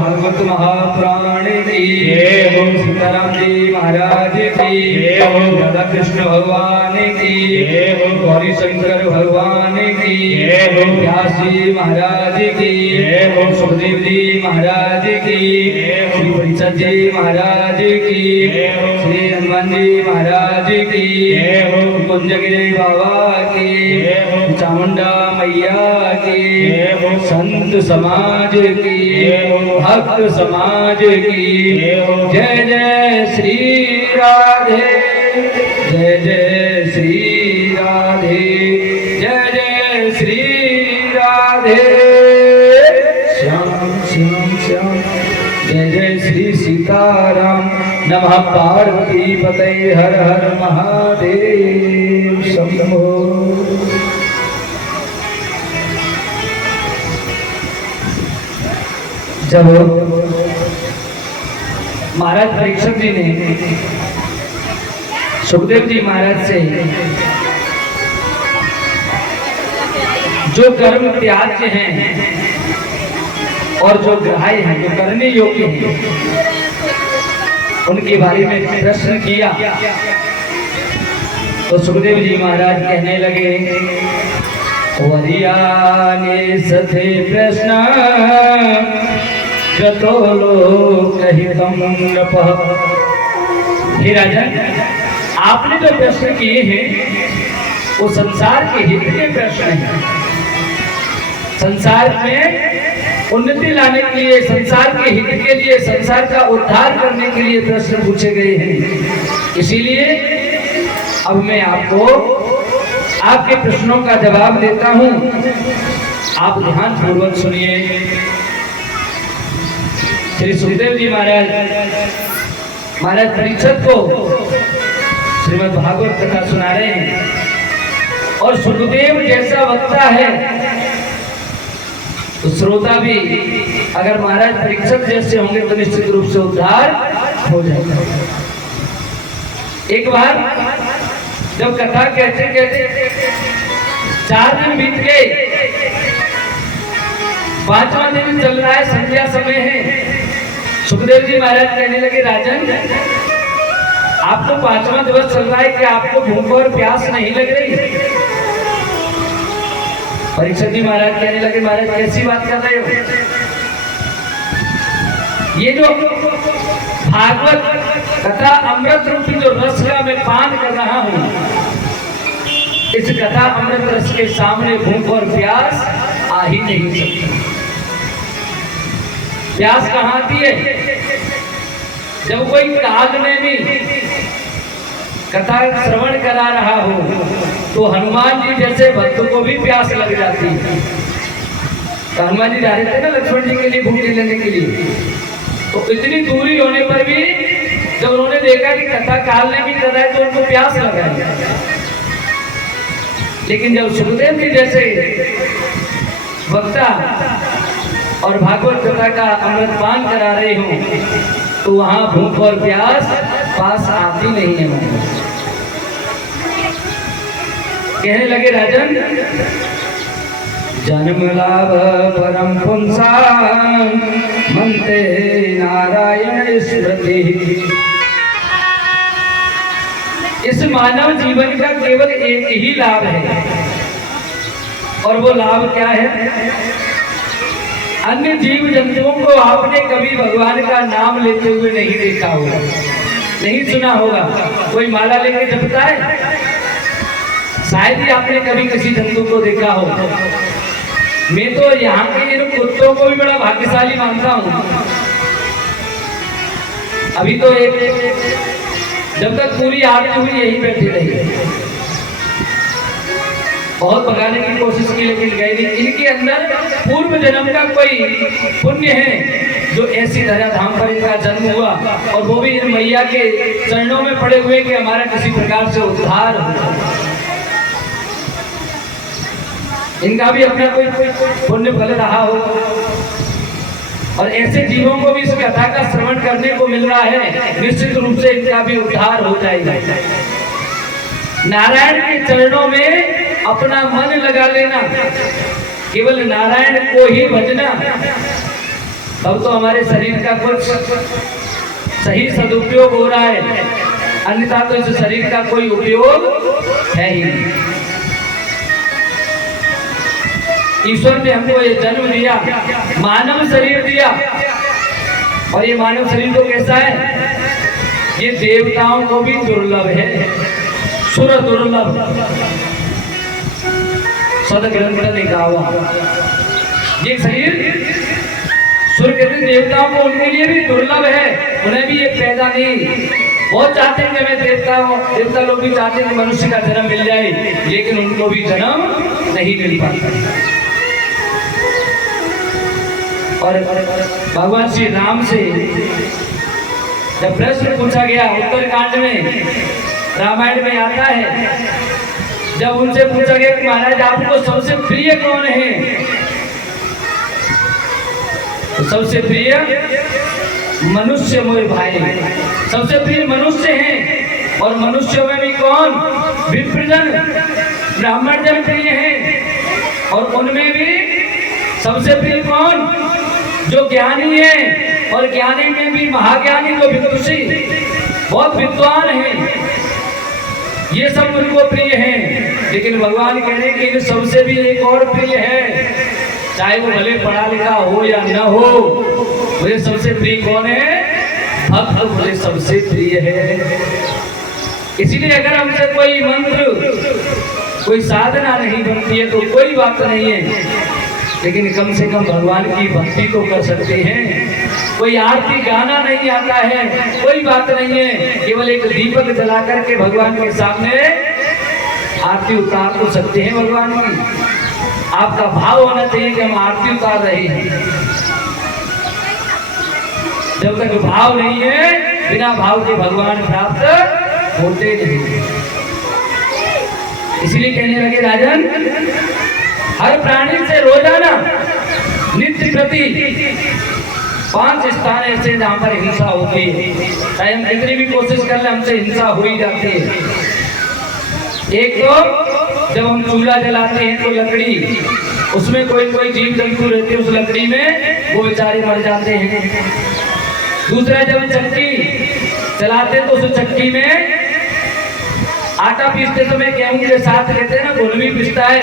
भागवत महापुराण की जय हो। सीताराम जी महाराज की जय हो। राधा कृष्ण भगवान की जय हो। गौरी शंकर भगवान की जय हो। व्यास जी महाराज की जय हो। सुखदेव जी महाराज की जय हो। श्री परीक्षित जी महाराज की जय हो। श्री हनुमान जी महाराज की जय हो। कुंजगिरी बाबा की जय हो। चामुंडा मैया की जय हो। संत समाज की जय हो। भक्त समाज की जय हो। जय जय श्री राधे, जय जय श्री राधे, जय जय श्री राधे। श्याम श्याम श्याम। जय जय श्री सीताराम। नमः पार्वती पतये हर हर महादेव शंभो। जब महाराज परीक्षित जी ने सुखदेव जी महाराज से जो कर्म त्याज्य हैं और जो ग्राह्य हैं, जो करने योग्य हैं, उनके बारे में प्रश्न किया तो सुखदेव जी महाराज कहने लगे, वरियाने सथे प्रश्न गतो लोकहितम नपः। हे राजन, आपने जो प्रश्न किए हैं वो संसार के हित के प्रश्न हैं। संसार में उन्नति लाने के लिए, संसार के हित के लिए, संसार का उद्धार करने के लिए प्रश्न पूछे गए हैं। इसीलिए अब मैं आपको आपके प्रश्नों का जवाब देता हूं। आप ध्यान पूर्वक सुनिए। श्री सुखदेव जी महाराज परीक्षित को श्रीमद् भागवत कथा सुना रहे हैं और सुखदेव जैसा वक्ता है तो श्रोता भी अगर महाराज परीक्षित जैसे होंगे तो निश्चित रूप से उद्धार हो जाएगा। एक बार जब कथा कहते कहते 4 दिन बीत गए, 5वां दिन चल रहा है, संध्या समय है। सुखदेव जी महाराज कहने लगे, राजन आप तो 5वां दिवस चल रहा है कि आपको भूख और प्यास नहीं लग रही? परीक्षित जी महाराज कहने लगे, महाराज कैसी बात कर रहे हो? ये जो भागवत कथा अमृत रूपी जो रस का मैं पान कर रहा हूं, इस कथा अमृत रस के सामने भूख और प्यास आ ही नहीं सकती। प्यास कहाँ आती है? जब कोई कालनेमी कथा श्रवण करा रहा हो तो हनुमान जी जैसे भक्त को भी प्यास लग जाती है। तो हनुमान जी जा रहे थे ना लक्ष्मण जी के लिए भूख लेने के लिए, तो इतनी दूरी होने पर भी जब उन्होंने देखा कि कथा कालनेमी कर रहा है तो उनको प्यास लगा। लेकिन जब सुखदेव जी जैसे वक्ता और भागवत कथा का अमृत पान करा रहे हो तो वहां भूख और प्यास पास आती नहीं है। कहने लगे, राजन जन्म लाभ परम पुंसां मनते नारायण स्मृति। इस मानव जीवन का केवल एक ही लाभ है और वो लाभ क्या है? अन्य जीव जंतुओं को आपने कभी भगवान का नाम लेते हुए नहीं देखा होगा, नहीं सुना होगा। कोई माला लेके जपता है? शायद ही आपने कभी किसी जंतु को देखा हो। मैं तो यहाँ के इन कुत्तों को भी बड़ा भाग्यशाली मानता हूँ। अभी तो एक जब तक पूरी आदमी हुई यही बैठी रही, बहुत भगाने की कोशिश की लेकिन गए नहीं। इनके अंदर पूर्व जन्म का कोई पुण्य है जो ऐसी धरा धाम पर इनका जन्म हुआ और वो भी इन मैया के चरणों में पड़े हुए कि हमारा किसी प्रकार से उद्धार हो। इनका भी अपना कोई पुण्य फल रहा हो और ऐसे जीवों को भी इस कथा का श्रवण करने को मिल रहा है, निश्चित रूप से इनका भी उद्धार हो जाएगा। नारायण के चरणों में अपना मन लगा लेना, केवल नारायण को ही भजना, तब तो हमारे शरीर का कुछ सही सदुपयोग हो रहा है, अन्यथा तो इस शरीर का कोई उपयोग है ही नहीं। ईश्वर ने हमको ये जन्म दिया, मानव शरीर दिया, और ये मानव शरीर तो कैसा है, ये देवताओं को भी दुर्लभ है, सुर दुर्लभ। सदग्रंथ लिखा हुआ ये शरीर सुर कहते देवताओं को, उनके लिए भी दुर्लभ है, उन्हें भी ये पैदा नहीं। बहुत चाहते हैं कि हमें देवता लोग भी चाहते हैं कि मनुष्य का जन्म मिल जाए, लेकिन उनको भी जन्म नहीं मिल पाता। और भगवान श्री राम से जब प्रश्न पूछा गया उत्तरकांड में, रामायण में आता है, जब उनसे पूछा गया कि महाराज आपको सबसे प्रिय कौन है, तो सबसे प्रिय मनुष्य मोए भाई, सबसे प्रिय मनुष्य हैं। और मनुष्यों में भी कौन, विप्रजन ब्राह्मण जन प्रिय हैं, और उनमें भी सबसे प्रिय कौन, जो ज्ञानी है, और ज्ञानी में भी महाज्ञानी, जो विदुषी बहुत विद्वान हैं, ये सब उनको प्रिय हैं। लेकिन भगवान कह रहे हैं कि इन सबसे भी एक और प्रिय है, चाहे वो भले पढ़ा लिखा हो या न हो, मुझे सबसे प्रिय कौन है, भक्त मुझे सबसे प्रिय है। इसीलिए अगर हमसे कोई मंत्र, कोई साधना नहीं बनती है तो कोई बात नहीं है, लेकिन कम से कम भगवान की भक्ति तो कर सकते हैं। कोई आरती गाना नहीं आता है, कोई बात नहीं है, केवल एक दीपक जला करके भगवान के सामने आरती उतार तो सकते हैं भगवान की। आपका भाव होना चाहिए कि हम आरती उतार रहे हैं। जब तक भाव नहीं है, बिना भाव के भगवान प्राप्त होते नहीं। इसलिए कहने लगे राजन, हर प्राणी से रोजाना नित्य प्रति 5 स्थान ऐसे जहां पर हिंसा होती है, चाहे हम कितनी भी कोशिश कर ले, हमसे हिंसा हो ही जाती है। एक तो जब हम चूल्हा जलाते हैं तो लकड़ी, उसमें कोई जीव जंतु रहते हैं, उस लकड़ी में वो बेचारे मर जाते हैं। दूसरा, जब चक्की चलाते हैं तो उस चक्की में आटा पीसते समय गेहूं के साथ रहते हैं ना, गुड़ भी पिसता है,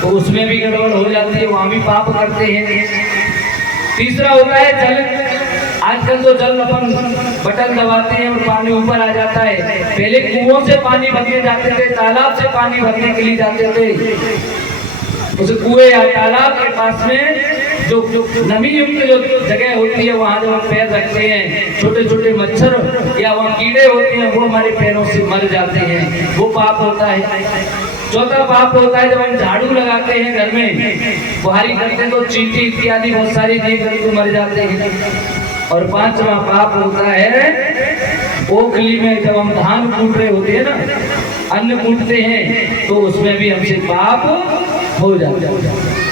तो उसमें भी गड़बड़ हो जाती है, वहां भी पाप करते हैं। तीसरा होता है जल, आजकल तो जल अपन बटन दबाते हैं और पानी ऊपर आ जाता है। पहले कुओं से पानी भरने जाते थे, तालाब से पानी भरने के लिए जाते थे, उस कुएं या तालाब के पास में जो नमी युक्त जो जगह होती है, वहां जब हम पैर रखते हैं, छोटे छोटे मच्छर या वहाँ कीड़े होते हैं, वो हमारे पैरों से मर जाते हैं, वो पाप होता है। चौथा पाप होता है जब हम झाड़ू लगाते हैं घर में, बुहारी करते हैं तो चींटी इत्यादि बहुत सारी जीव जंतु मर जाते हैं। और 5वां पाप होता है ओखली में, जब हम धान कूट रहे होते हैं ना, अन्न कूटते हैं, तो उसमें भी हमसे पाप हो जाता है।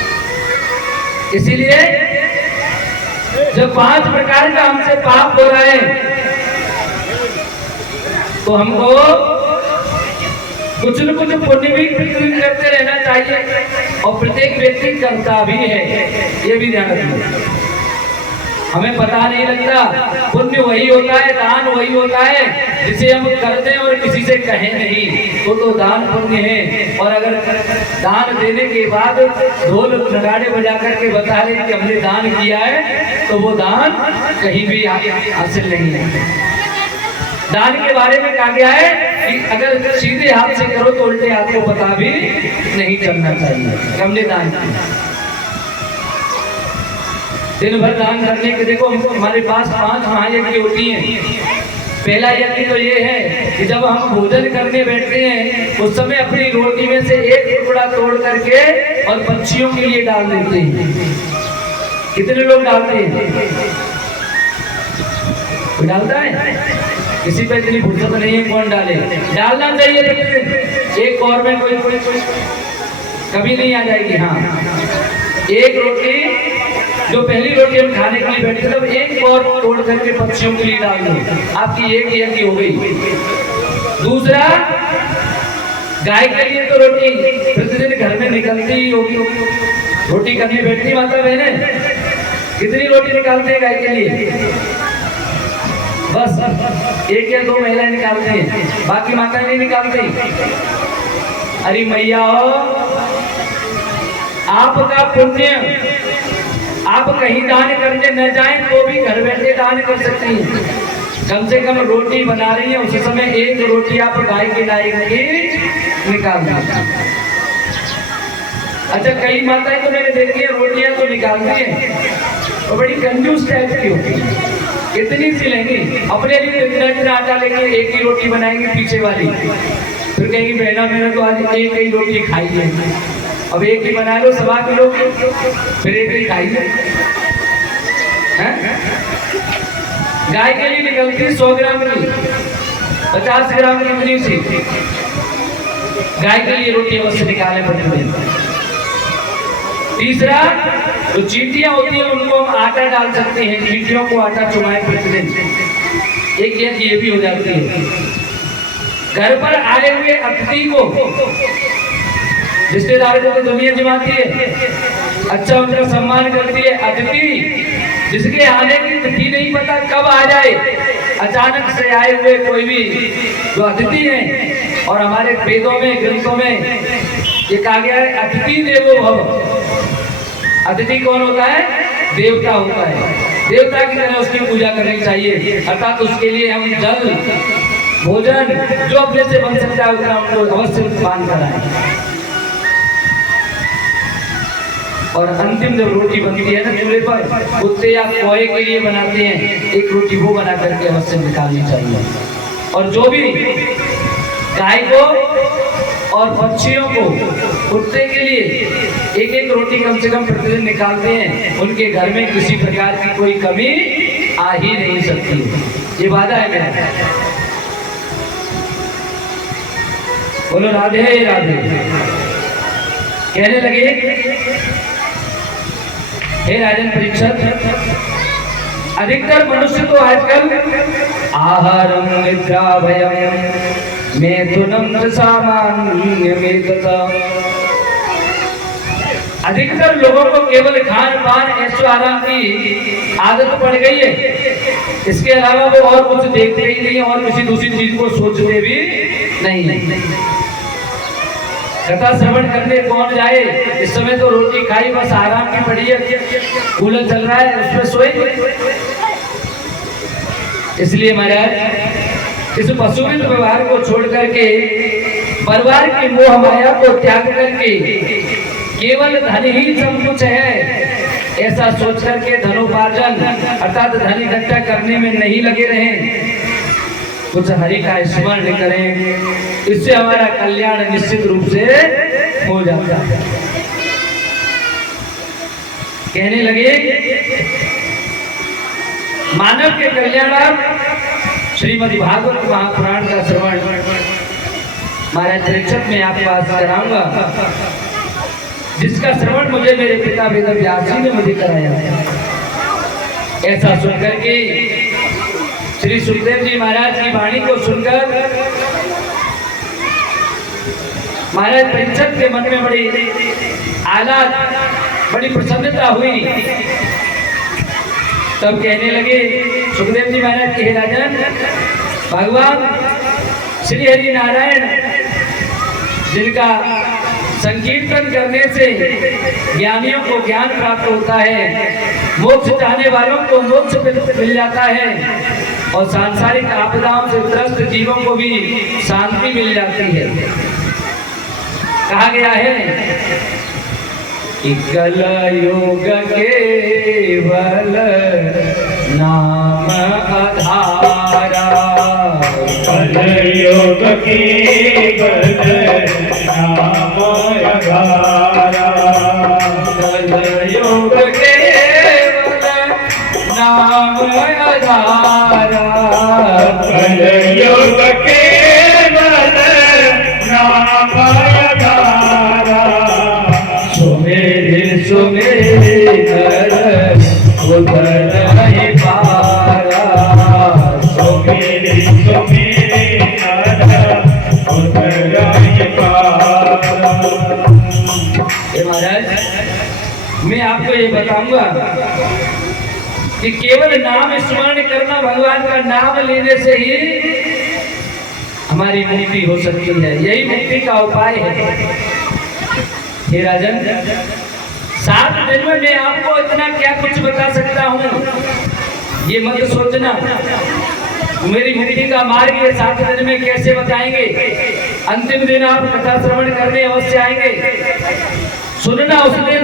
इसीलिए जब 5 प्रकार का हमसे पाप हो रहा है, तो हमको कुछ न कुछ पुण्य भी करते रहना चाहिए, और प्रत्येक व्यक्ति करता भी है, ये भी ध्यान रखना। हमें पता नहीं लगता, पुण्य वही होता है, दान वही होता है जिसे हम करते हैं और किसी से कहें नहीं, तो दान पुण्य है। और अगर दान देने के बाद ढोल नगाड़े बजा करके बता रहे कि हमने दान किया है, तो वो दान कहीं भी हासिल नहीं है। दान के बारे में कहा गया है कि अगर सीधे हाथ से करो तो उल्टे हाथ को पता भी नहीं चलना चाहिए। हमने दान किया, दिन भर दान करने के, देखो हमारे पास 5 महायज्ञ होती हैं। पहला यज्ञ तो ये है कि जब हम भोजन करने बैठते हैं, उस समय अपनी रोटी में से एक टुकड़ा तोड़ करके और पक्षियों के लिए डाल देते हैं। कितने लोग डालते हैं? कोई डालता है? किसी पे इतनी फुर्सत नहीं है, कौन डाले? डालना चाहिए, लेकिन एक और में कोई कभी नहीं आ जाएगी। हाँ, एक रोटी, जो पहली रोटी हम खाने के लिए बैठे तब एक और तोड़ करके पक्षियों के लिए डाल दो, आपकी एक यज्ञ हो गई। दूसरा, गाय के लिए तो रोटी प्रतिदिन घर में निकलती ही होगी, रोटी करने बैठती माता बहने, कितनी रोटी निकालते हैं गाय के लिए? बस एक या दो महिलाएं निकालते हैं, बाकी माताएं नहीं निकालती। अरे मैया हो, आपका पुण्य आप कहीं दान करने न जाएं तो भी घर बैठे दान कर सकती हैं। कम से कम रोटी बना रही है, उसी समय एक रोटी आप गाय के लायक की निकाल दीजिए। अच्छा, कई माताएं तो मैंने देखी है रोटियां तो निकालती है और बड़ी कंजूस टाइप की होती है। इतनी सी लेंगी, अपने लिए आटा लेके एक ही रोटी बनाएंगे पीछे वाली, फिर कहेंगी बहना मैंने तो आज एक ही रोटी खाई है, अब एक ही बना लो 1.25 किलो की, फिर एक ही खाइए। गाय के लिए निकलती 100 ग्राम की, 50 ग्राम की इतनी सी गाय के लिए रोटी अवश्य निकाले प्रतिदिन। तीसरा, तो चींटियां होती हैं उनको हम आटा डाल सकते हैं, चींटियों को आटा चुमाए प्रतिदिन, एक ये भी हो जाती है। घर पर आए हुए अतिथि को, रिश्तेदारों को दुनिया जमाती है, अच्छा उनका सम्मान करती है। अतिथि जिसके आने की तिथि नहीं पता कब आ जाए, अचानक से आए हुए कोई भी जो अतिथि हैं, और हमारे वेदों में ग्रंथों में ये कहा गया है अतिथि देवो भव। अतिथि कौन होता है? देवता होता है। देवता की तरह उसकी पूजा करनी चाहिए, अर्थात उसके लिए हम जल भोजन जो अपने से बन सकता है उतना हमको अवश्य पान कराएं। और अंतिम जब रोटी बनती है ना चूल्हे पर, कुत्ते या कोए के लिए बनाते हैं, एक रोटी वो बना करके अवश्य निकालनी चाहिए। और जो भी गाय को और पक्षियों को, कुत्ते के लिए एक एक रोटी कम से कम प्रतिदिन निकालते हैं, उनके घर में किसी प्रकार की कोई कमी आ ही नहीं सकती। ये वादा है मेरा। बोलो राधे राधे। कहने लगे, हे राजन परीक्षित, अधिकतर मनुष्य तो आजकल आहारम निद्रा भयम मेथुनम सामान्यमेतता, अधिकतर लोगों को केवल खान पान ऐशो आराम की आदत पड़ गई है, इसके अलावा वो और कुछ देखते ही नहीं और किसी दूसरी चीज को सोचते भी नहीं। कथा श्रवण करने कौन जाए? इस समय तो रोटी खाई बस आराम की पड़ी है, कूलर चल रहा है उसमें सोएंगे। इसलिए महाराज इस पशुवित व्यवहार को छोड़ करके, परिवार की मोह माया को त्याग करके, केवल धन ही सब कुछ है ऐसा सोच करके धनोपार्जन अर्थात धन इकट्ठा करने में नहीं लगे रहें, कुछ हरि का स्मरण करें, इससे हमारा कल्याण निश्चित रूप से हो जाता है। कहने लगे, मानव के कल्याणार्थ श्रीमद् भागवत महापुराण का श्रवण महाराज परीक्षित में आप पास कराऊंगा, जिसका श्रवण मुझे मेरे पिता वेद व्यास जी ने मुझे कराया। ऐसा सुनकर के श्री सुखदेव जी महाराज की वाणी को सुनकर महाराज परीक्षित के मन में बड़ी आह्लाद, बड़ी प्रसन्नता हुई। तब कहने लगे सुखदेव जी महाराज के, राजन भगवान श्री हरि नारायण जिनका संकीर्तन करने से ज्ञानियों को ज्ञान प्राप्त होता है, मोक्ष चाहने वालों को मोक्ष मिल जाता है, और सांसारिक आपदाओं से त्रस्त जीवों को भी शांति मिल जाती है। कहा गया है कि कल योग केवल नाम आधारा, कल योग केवल नाम आधारा, कल योग केवल नाम आधारा, कल योग केवल नाम आधारा, सुमेरे सुमेरे कर उधर नहीं पारा, सुमेरे सुमेरे कर उधर नहीं पारा। महाराज मैं आपको ये बताऊंगा कि केवल नाम स्मरण करना, भगवान का नाम लेने से ही हमारी मुक्ति हो सकती है। यही मुक्ति का उपाय है। हे राजन, 7 दिन में मैं आपको इतना क्या कुछ बता सकता हूँ, ये मत सोचना। मेरी मुक्ति का मार्ग ये 7 दिन में कैसे बताएंगे। अंतिम दिन आप कथा श्रवण करने अवश्य आएंगे। सुनना उस दिन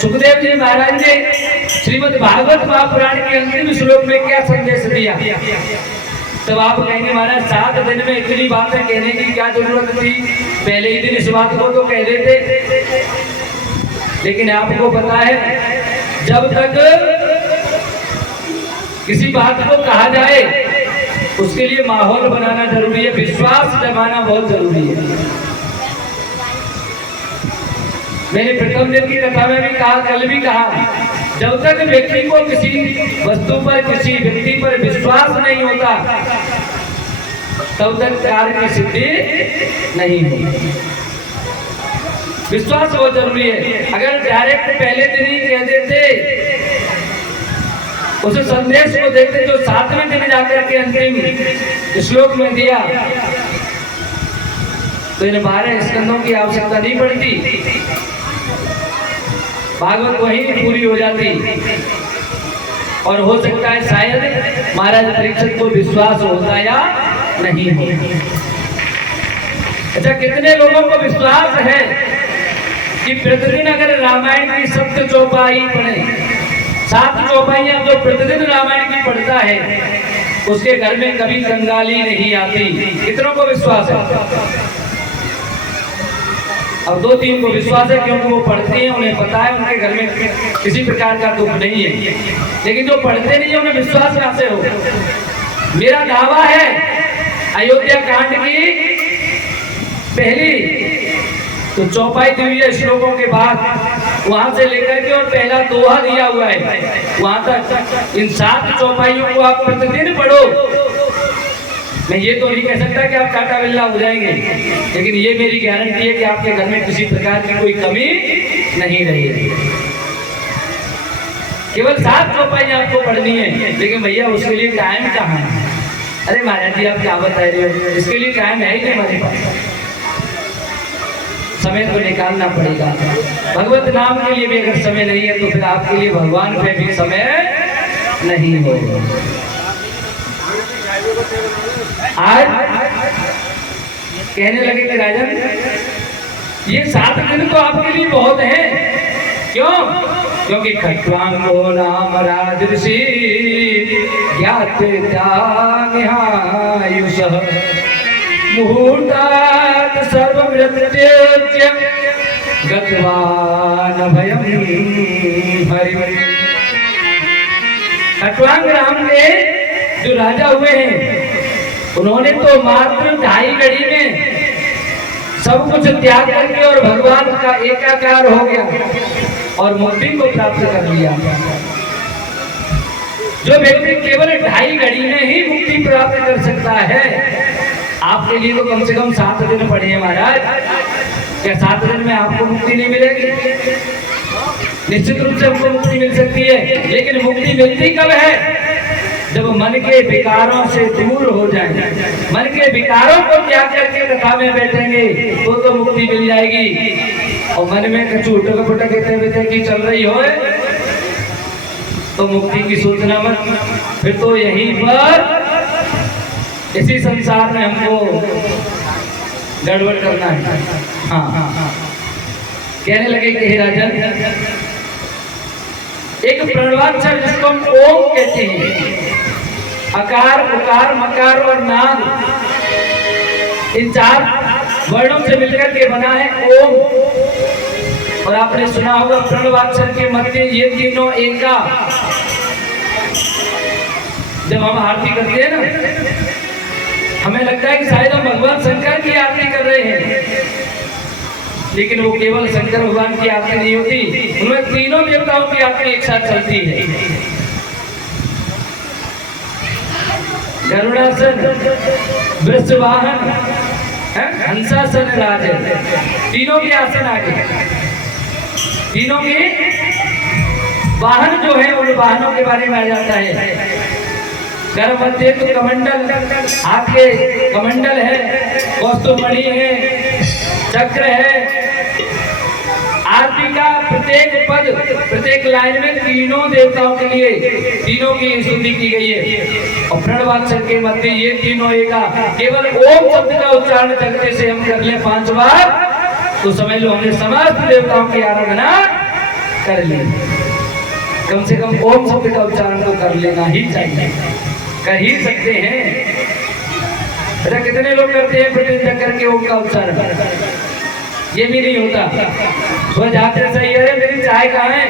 सुखदेव जी महाराज ने श्रीमद् भागवत महापुराण के अंतिम श्लोक में क्या संदेश दिया। तब आप कहेंगे महाराज 7 दिन में इतनी बातें कहने की क्या जरूरत थी, पहले ही दिन इस बात को तो कह देते। लेकिन आपको पता है, जब तक किसी बात को कहा जाए उसके लिए माहौल बनाना जरूरी है, विश्वास जमाना बहुत जरूरी है। मैंने प्रथम दिन की कथा में भी कहा, कल भी कहा, जब तक व्यक्ति को किसी वस्तु पर, किसी व्यक्ति पर विश्वास नहीं होता, तब तक कार्य की सिद्धि नहीं होती। विश्वास बहुत जरूरी है। अगर डायरेक्ट पहले दिन ही कह देते, उस संदेश को देखते जो 7वें दिन जाकर के अंतिम श्लोक में दिया, तो इन 12 स्कंदों की आवश्यकता नहीं पड़ती, भागवत वहीं पूरी हो जाती। और हो सकता है शायद महाराज परीक्षित को विश्वास होता या नहीं होता। अच्छा, कितने लोगों को विश्वास है कि प्रतिदिन अगर रामायण की 7 चौपाई पढ़े, 7 चौपाइयां जो प्रतिदिन रामायण की पढ़ता है, उसके घर में कभी कंगाली नहीं आती। कितनों को विश्वास है? अब 2-3 को विश्वास है, क्योंकि वो पढ़ते हैं, उन्हें पता है उनके घर में किसी प्रकार का दुख नहीं है। लेकिन जो पढ़ते नहीं है उन्हें विश्वास कैसे हो? मेरा दावा है, अयोध्या कांड की पहली तो चौपाई दी हुई है श्लोकों के बाद, वहां से लेकर के और पहला दोहा दिया हुआ है, वहां तक इन 7 चौपाइयों को आप प्रतिदिन पढ़ो। मैं ये तो नहीं कह सकता कि आप टाटा बिल्ला हो जाएंगे, लेकिन ये मेरी गारंटी है कि आपके घर में किसी प्रकार की कोई कमी नहीं रहेगी। केवल 7 चौपाइयां आपको पढ़नी है, लेकिन भैया उसके लिए टाइम कहाँ है? अरे महाराज जी आप क्या बता रहे हो, इसके लिए टाइम है ही नहीं हमारे पास, समय तो निकालना पड़ेगा। भगवत नाम के लिए भी अगर समय नहीं है तो फिर आपके लिए भगवान पे भी समय नहीं होगा। आज कहने लगे कि राजन ये 7 दिन तो आपके लिए बहुत है। क्यों? क्योंकि खट्वांगो नाम राजर्षि ज्ञात्या निहायुषः मुहूर्तात् सर्वमृत्यज्य गतवान् भयं हरिं। खट्वांग राम के जो राजा हुए हैं, उन्होंने तो मात्र 2.5 घड़ी में सब कुछ त्याग करके और भगवान का एकाकार हो गया और मुक्ति को प्राप्त कर लिया। जो व्यक्ति केवल 2.5 घड़ी में ही मुक्ति प्राप्त कर सकता है, आपके लिए तो कम से कम 7 दिन पड़े हैं महाराज। क्या 7 दिन में आपको मुक्ति नहीं मिलेगी? निश्चित रूप से हमको मुक्ति मिल सकती है, लेकिन मुक्ति मिलती कब है? जब मन के विकारों से दूर हो जाए, मन के विकारों को त्याग करके कथा में बैठेंगे तो मुक्ति मिल जाएगी। और मन में कछु उठक पुटक की चल रही हो तो मुक्ति की सोचना मत, फिर तो यहीं पर इसी संसार में हमको गड़बड़ करना है। हाँ, कहने लगे कि हे राजन, एक प्रणवाक्षर जिसको हम ओम कहते हैं, अकार, उकार, मकार और नाद, इन 4 वर्णों से मिलकर के बना है ओम। और आपने सुना होगा प्रणवाक्षर के मध्य ये तीनों एक का। जब हम आरती करते हैं ना, हमें लगता है कि शायद हम भगवान शंकर की आरती कर रहे हैं, लेकिन वो केवल शंकर भगवान की आरती नहीं होती, उनमें तीनों देवताओं की आरती एक साथ चलती है। गरुड़ासन, वृषवाहन, हंसासन, राज, तीनों के आसन आगे, तीनों की वाहन जो है उन वाहनों के बारे में आ जाता है। कर मध्य तो कमंडल, हाथ के कमंडल है, कौस्तुभमणि है, चक्र है। आरती का प्रत्येक पद, प्रत्येक लाइन में तीनों देवताओं के लिए तीनों की स्तुति की गई है। और प्रणवाक्षर के मध्य ये तीनों एका केवल ओम शब्द का उच्चारण करने से हम कर ले 5 बार, तो समझ लो हमने समस्त देवताओं की आराधना कर ली। कम से कम ओम शब्द का उच्चारण तो कर लेना ही चाहिए, कर ही सकते हैं। अरे कितने लोग करते हैं प्रतिदिन करके ओम का उच्चारण? ये भी नहीं होता। सुबह जाते सही, अरे मेरी चाय कहाँ है?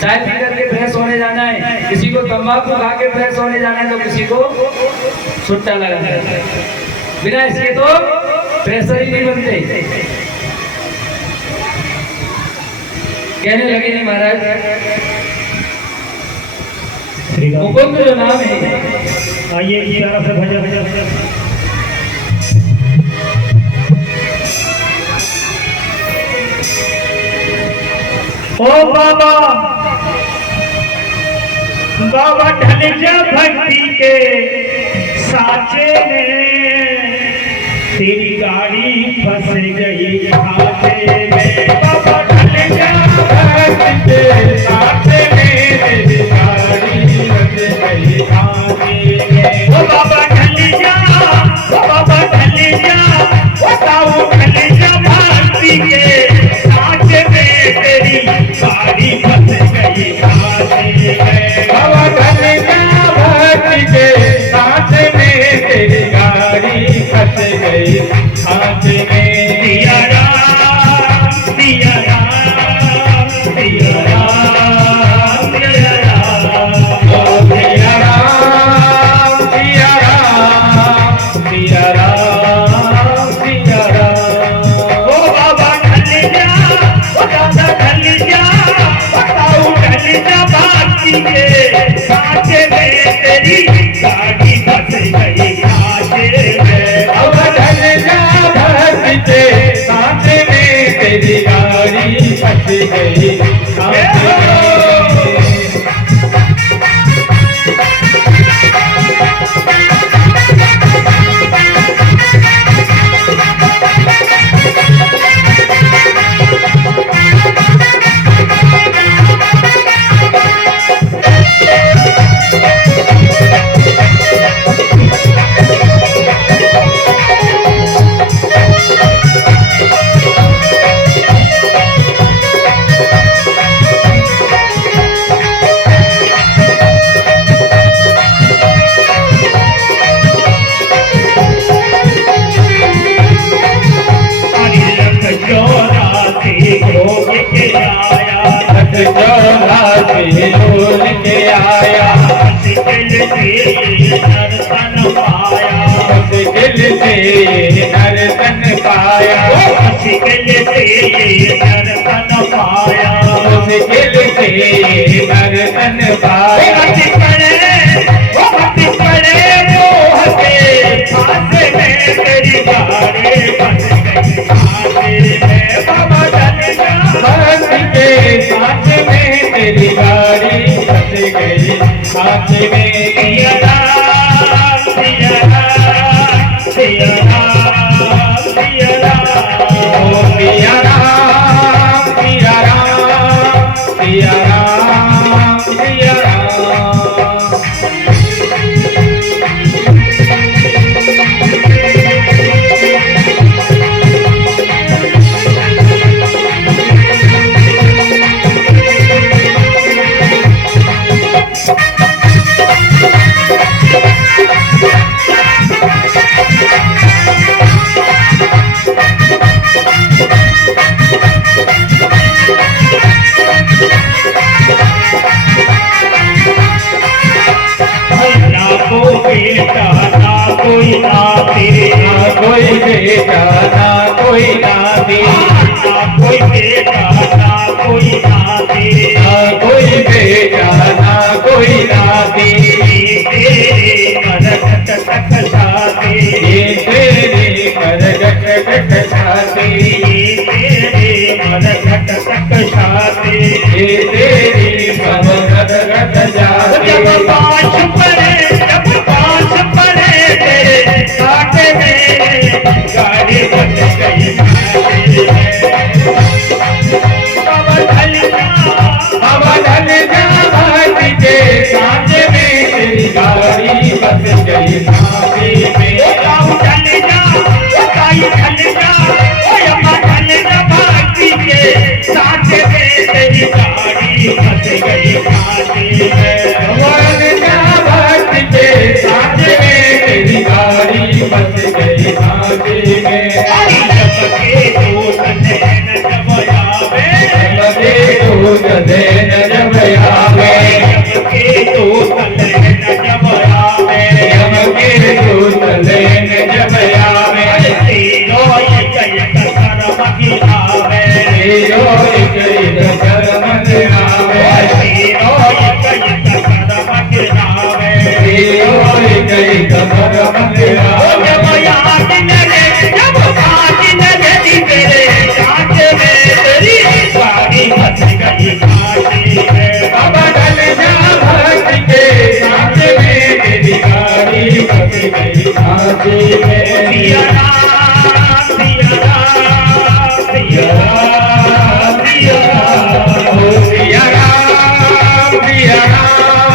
चाय पी करके फ्रेश होने जाना है। किसी को तंबाकू खा के फ्रेश होने जाना है, तो किसी को छुट्टा लगाना है। बिना इसके तो प्रेशर ही नहीं बनते। कहने लगे नहीं महाराज, मुकुंद जो नाम है, आइए इशारा से भजन। ओ बाबा, बाबा ढल जा भक्ति के साचे में, तेरी गाड़ी फंस गई खाते में। बाबा ढल जा भक्ति के साचे में, तेरी गाड़ी फंस गई खाते में। ओ बाबा ढल जा, बाबा ढल जा, बताओ ढल जा भक्ति के साचे में, तेरी गाड़ी फंस गई खाते में। बाबा ढल जा भक्ति के साचे में, तेरी गाड़ी फंस गई खाते में। दिया राम, दिया राम, दिया राम, दिया राम, ओ दिया राम, दिया राम, दिया राम, दिया राम। ओ बाबा ढल जा, ओ दादा ढल जा, बताओ ढल जा भक्ति के साचे में, तेरी गाड़ी फंस गई खाते में। अब ढल जा भक्ति के साचे में, तेरी गाड़ी फंस गई खाते में। जब पाँच पड़े तेरे कांटे में गाड़ी बच गई घाटे में। बाबा ढल जा भक्ति के कांटे में तेरी गाड़ी बच गई घाटे में। गाँव ढल जा गाई ढल जा अम्मा ढल जा भक्ति के कांटे में तेरी गाड़ी बच गई घाटे में। भगवान का भक्ति के कांटे में तेरी गाड़ी बच गई घाटे में। लगे दूत नैन जब आवे, लगे दूत नैन जब आवे, लगे दूत नैन जब आवे, लगे दूत नैन जब आवे। तीनों एक कर्म गिरावे, तीनों एक कर्म गिरावे, तीनों एक कर्म गिरावे, तीनों एक कर्म गिरावे। जब याद न ले जब बात न लगी तेरे कांटे में तेरी गाड़ी बच गई घाटे में। बाबा ढल जा भक्ति के कांटे में तेरी गाड़ी बच गई घाटे में। सिया राम सिया राम सिया राम सिया राम ओ सिया राम, सिया राम,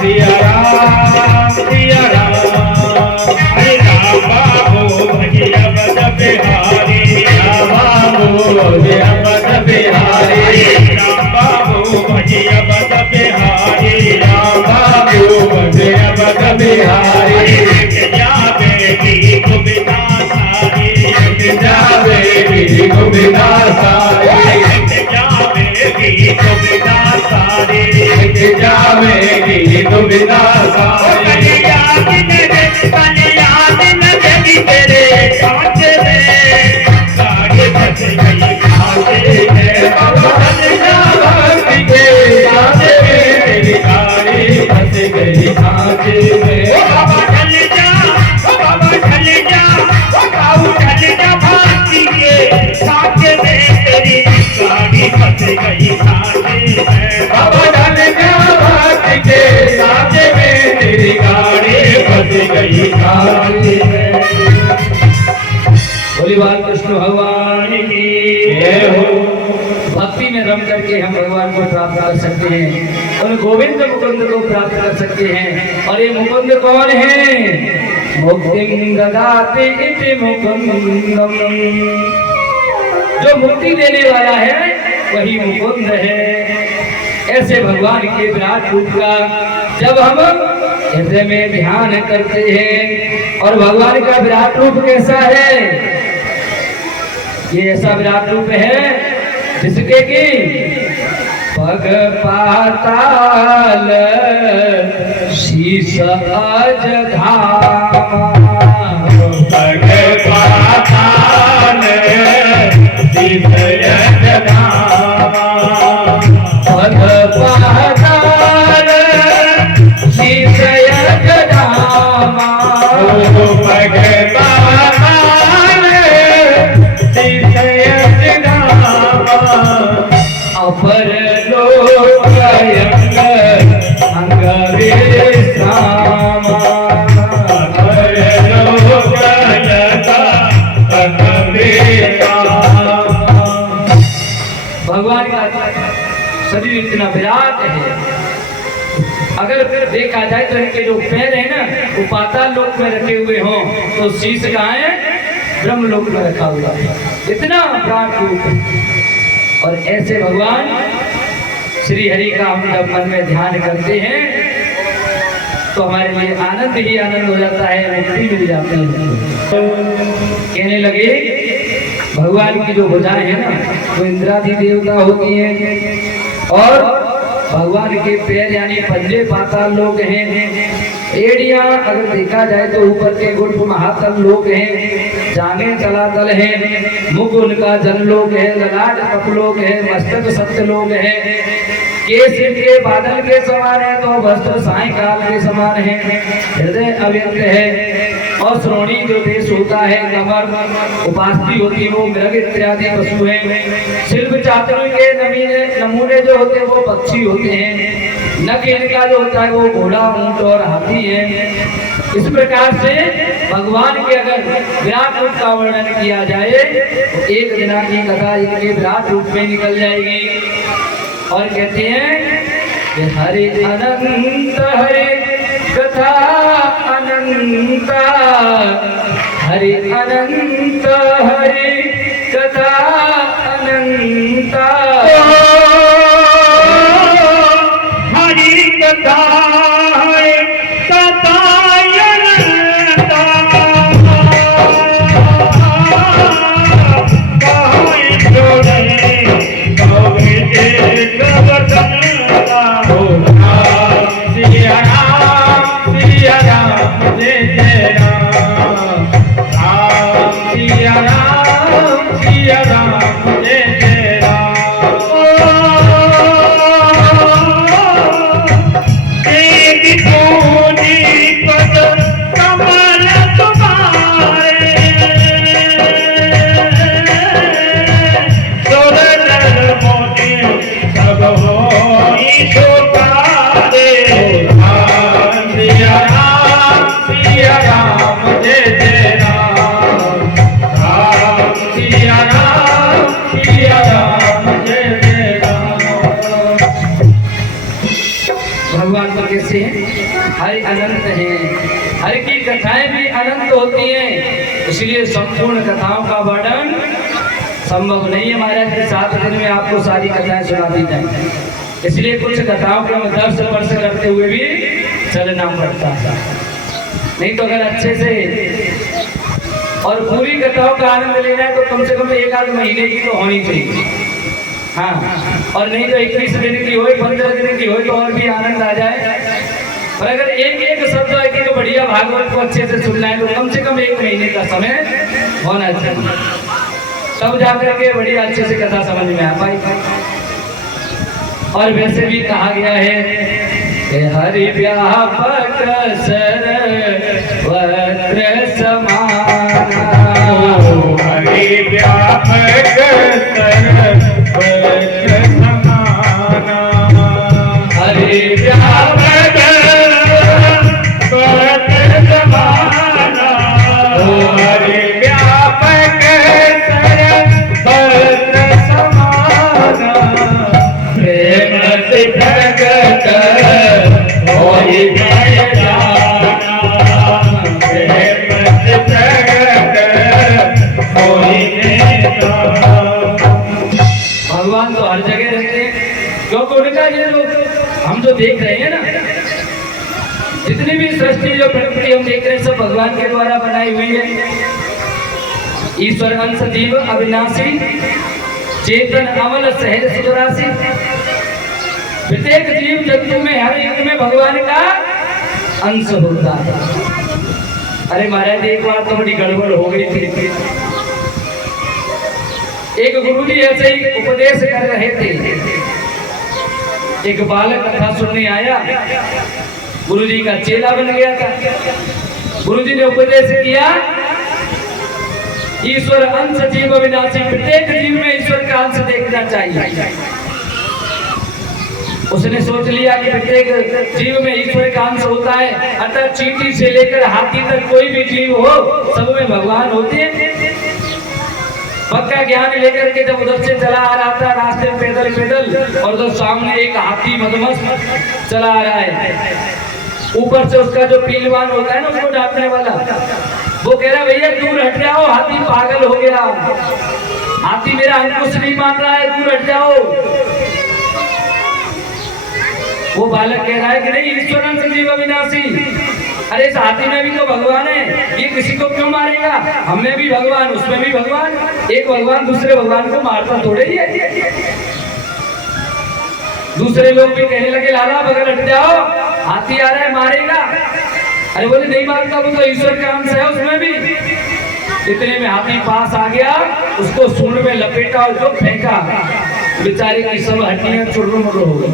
सिया राम, सिया राम। हरे राम बाबू भजिया बद बिहारी राम बाबू भजिया बद बिहारी, राम बाबू भजिया बद बिहारी राम बाबू भजिया बद बिहारी। जावेगी गोविंदा सारी जावेगी गोविंदा सारी, जावेगी गोविंदा सारी जावेगी गोविंदा सारी। तेरे कांटे में गाड़ी बच गई घाटे में। बाबा ढल जा भक्ति के कांटे में तेरी गाड़ी बच गई घाटे में। बाबा ढल जा बाबू ढल जा भांति के कांटे में तेरी गाड़ी बच गई घाटे में। बाबा ढल जा भक्ति के कांटे में तेरी गाड़ी बच गई घाटे में। बोली बाल कृष्ण भगवान की जय हो। भक्ति में रम करके हम भगवान को प्राप्त कर सकते हैं और गोविंद मुकुंद को प्राप्त कर सकते हैं। और ये मुकुंद कौन है? मुक्तिं ददाति इति मुकुंदम। जो मुक्ति देने वाला है वही मुकुंद है। ऐसे भगवान के विराट रूप का जब हम हृदय में ध्यान करते हैं, और भगवान का विराट रूप कैसा है? ये ऐसा विराट रूप है जिसके की पग पाताल शीश अज धामा। पग पाताल शीश अज धामा। पग पाताल शीश अज धामा। पग पाताल शीश अज धामा। अपर लोक अंग विश्रामा। अपर लोक अंग विश्रामा। भगवान का शरीर इतना विराट है, अगर देखा जाए तो इनके जो पैर है ना वो पाताल लोक में रखे हुए हों, तो शीश कहाँ है? ब्रह्म लोक में रखा हुआ है। इतना विराट रूप है। और ऐसे भगवान श्री हरि का हम जब मन में ध्यान करते हैं तो हमारे लिए आनंद ही आनंद हो जाता है, मुक्ति मिल जाती है। कहने लगे भगवान की जो भुजाएं हैं ना वो इंद्रादि देवता होती हैं, और भगवान के पैर यानी पंजे पाताल लोक हैं। एड़ियां अगर देखा जाए तो ऊपर के गुण महातल लोक हैं, जांघें तलातल हैं, मुख उनका जनलोक है, ललाट कपलोक है, मस्तक सत्यलोक है। केश इनके बादल के समान है तो वस्त्र सायकाल के समान है, हृदय अव्यक्त है और श्रोणी जो देश होता है, कमर उपास्थि होती है वो मृग इत्यादि पशु है, शिल्प चातुर्य के नमूने जो होते हैं वो पक्षी होते हैं, नख इनका जो होता है वो घोड़ा ऊंट और हाथी है। इस प्रकार से भगवान के अगर विराट रूप का वर्णन किया जाए तो एक दिना की कथा इनके विराट रूप में निकल जाएगी। और कहते हैं कि हरे अनंत हरे कथा अनंत, हरे अनंत हरे कथा अनंत, हरि कथा है कथा अनंत, कहीं छोड़े कभी देख बदलता हो। सिया राम जय जय राम, राम सिया राम जय जय राम। एक पूरी पद कमल तुम्हारे, सुरनर मोने सब होई सुधारे। सिया राम जय जय राम, राम सिया राम जय जय राम। भगवान तो कैसे हैं? हरि अनंत है, हरि की कथाएं भी अनंत होती हैं, इसलिए संपूर्ण कथाओं का वर्णन संभव नहीं है महाराज के 7 दिन में आपको सारी कथाएं सुना दी जाए, इसलिए कुछ कथाओं को हम दर्श स्पर्श करते हुए भी चलना पड़ता है। नहीं तो अगर अच्छे से और पूरी कथाओं का आनंद लेना है तो कम से कम 1 आध महीने की तो होनी चाहिए। हाँ, और नहीं तो 21 दिन की हो, 15 दिन की हो तो और भी आनंद आ जाए। और अगर एक एक शब्द एक बढ़िया भागवत को अच्छे से सुनना है तो कम से कम 1 महीने का समय होना चाहिए, तब जाकर के बढ़िया अच्छे से कथा समझ में आ पाई। और वैसे भी कहा गया है हरि व्यापक सर्वत्र समान, हरि व्यापक सर्वत्र समान, हरि व्यापक सर्वत्र समान, हरि व्यापक सर्वत्र समान। प्रेम से भगत होई जय जाना, प्रेम से भगत होई जय जाना। भगवान तो हर जगह रहते हैं, क्योंकि उनका ये जो हम जो देख रहे हैं ना, जितनी भी सृष्टि जो प्रकृति हम देख रहे हैं सब भगवान के द्वारा बनाई हुई है। ईश्वर अंश जीव अविनाशी, चेतन अमल सहज सुरासी, प्रत्येक जीव जंतु में हर एक में भगवान का अंश होता है। अरे महाराज एक बार तो बड़ी गड़बड़ हो गई थी। एक गुरुजी ऐसे ही उपदेश कर रहे थे, एक बालक कथा सुनने आया, गुरुजी का चेला बन गया था। गुरुजी ने उपदेश किया ईश्वर अंश जीव अविनाशी, प्रत्येक जीव में ईश्वर का अंश देखना चाहिए। उसने सोच लिया कि प्रत्येक जीव में ईश्वर का अंश होता है, अतः चींटी से लेकर हाथी तक कोई भी जीव हो सब में भगवान होते हैं। पक्का ज्ञान लेकर के जब उधर से चला आ रहा था रास्ते में पैदल पैदल, और उधर सामने एक हाथी मदमस्त चला आ रहा है, ऊपर से उसका जो पीलवान होता है ना उसको डांटने वाला, वो कह रहा भैया दूर हट जाओ, हाथी पागल हो गया, हाथी मेरा अंकुश नहीं मान रहा है, दूर हट जाओ। वो बालक कह रहा है कि नहीं ईश्वर अंश जीव अविनाशी, अरे इस हाथी में भी तो भगवान है, ये किसी को क्यों मारेगा, हमें भी भगवान उसमें भी भगवान, एक भगवान दूसरे भगवान को मारता थोड़े ही है। दूसरे लोग भी कहने लगे लाला बगल हट जाओ, हाथी आ रहा है मारेगा। अरे बोले नहीं मारता, वो तो ईश्वर का अंश है उसमें भी। इतने में हाथी पास आ गया, उसको सूंड में लपेटा और जो फेंका, बेचारे की सब हड्डियां चुर्रुमुर्रु हो गई,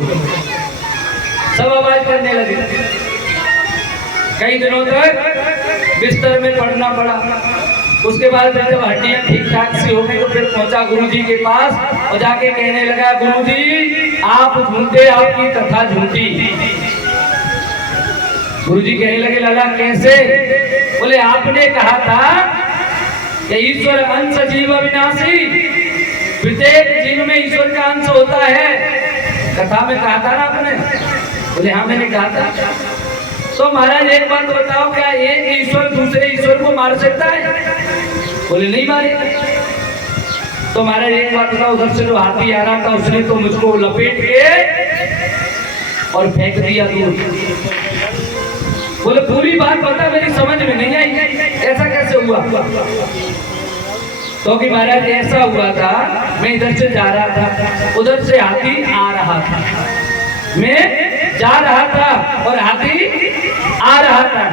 सब आवाज करने लगे। कई दिनों तक बिस्तर में पड़ना पड़ा। उसके बाद फिर जब हड्डियां ठीक ठाक सी हो गई तो फिर पहुंचा गुरुजी के पास और जाके कहने लगा, गुरुजी आप झूठे, आपकी कथा झूठी। गुरुजी कहने लगे, लाला कैसे? बोले आपने कहा था कि ईश्वर अंश जीव अविनाशी, प्रत्येक जीव में ईश्वर का अंश होता है। कथा में कहा था ना आपने? बोले हाँ मैंने कहा था। तो महाराज एक बात बताओ, क्या एक ईश्वर दूसरे ईश्वर को मार सकता है? बोले नहीं मारे। तो महाराज एक बात बताओ, उधर से जो हाथी आ रहा था उसने तो मुझको लपेट के और फेंक दिया दूर। बोले पूरी बात बता, मेरी समझ में नहीं आई, ऐसा कैसे हुआ? तो कि महाराज ऐसा हुआ था, मैं इधर से जा रहा था, उधर से हाथी आ रहा था, मैं जा रहा था और हाथी आ रहा था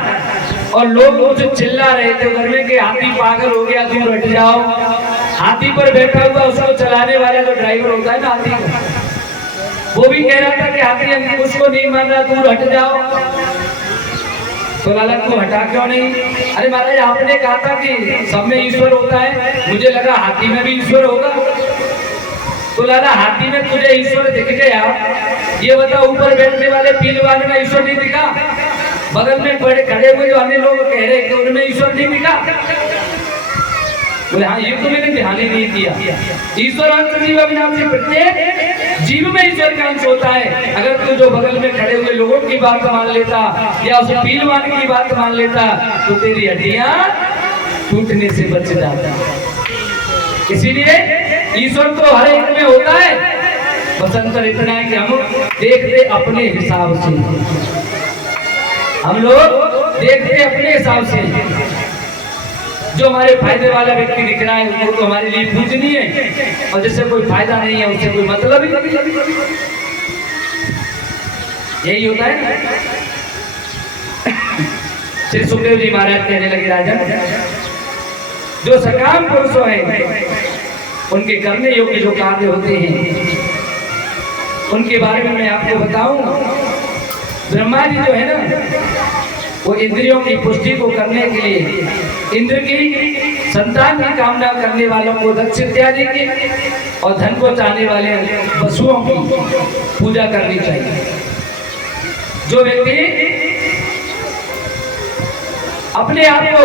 और लोग मुझे चिल्ला रहे थे उधर में कि हाथी पागल हो गया, दूर हट जाओ। हाथी पर बैठा हुआ उसको चलाने वाला जो ड्राइवर होता है ना हाथी का, वो भी कह रहा था कि हाथी उसको नहीं मान रहा, दूर हट जाओ। तो लाला को हटा क्यों नहीं? अरे महाराज आपने कहा था कि सब में ईश्वर होता है, मुझे लगा हाथी में भी ईश्वर होगा। तो लाला हाथी में तुझे ईश्वर दिख गया, ये बता ऊपर बैठने वाले पीलवान में ईश्वर नहीं दिखा? बगल में खड़े हुए जो अन्य लोग कह रहे कि उनमें ईश्वर नहीं दिखा? बोले हाँ ये तो मैंने ध्यान ही नहीं दिया। ईश्वर अंश जीव अविनाशी, प्रत्येक जीव में ईश्वर का अंश होता है। अगर तू जो बगल में खड़े हुए लोगों की बात मान लेता या उस पीलवान की बात मान लेता तो तेरी हड्डियां टूटने से बच जाता। इसीलिए ईश्वर तो हर एक में होता है, बस अंतर इतना है कि हम देखते अपने हिसाब से, हम लोग देखते अपने हिसाब से। जो हमारे फायदे वाला व्यक्ति दिख रहा है वो तो हमारे लिए पूजनीय है, और जिससे कोई फायदा नहीं है उससे कोई मतलब ही नहीं। यही होता है ना। श्री सुखदेव जी महाराज कहने लगे, राजन जो सकाम पुरुष है उनके करने योग्य जो कार्य होते हैं उनके बारे में मैं आपको बताऊं। ब्रह्मा जी जो है ना, वो इंद्रियों की पुष्टि को करने के लिए इंद्र की संतान की कामना करने वालों को दक्ष इत्यादि की और धन को चाहने वाले पशुओं की पूजा करनी चाहिए। जो व्यक्ति अपने आप को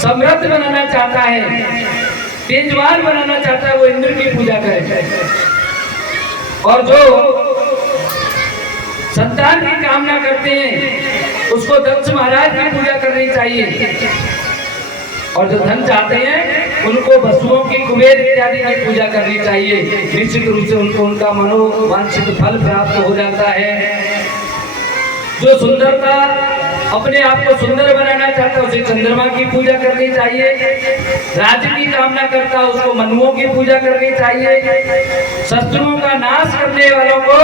समृद्ध बनाना चाहता है, तेजवान बनाना चाहता है, वो इंद्र की पूजा करे। और जो संतान की कामना करते हैं उसको दक्ष महाराज की पूजा करनी चाहिए। और जो धन चाहते हैं उनको वसुओं की, कुबेर इत्यादि की पूजा करनी चाहिए। निश्चित रूप से उनको उनका मनोवांछित फल प्राप्त हो जाता है। जो सुंदरता, अपने आप को सुंदर बनाना चाहता है उसे चंद्रमा की पूजा करनी चाहिए। राज्य की कामना करता है उसको मनुओं की पूजा करनी चाहिए। शत्रुओं का नाश करने वालों को,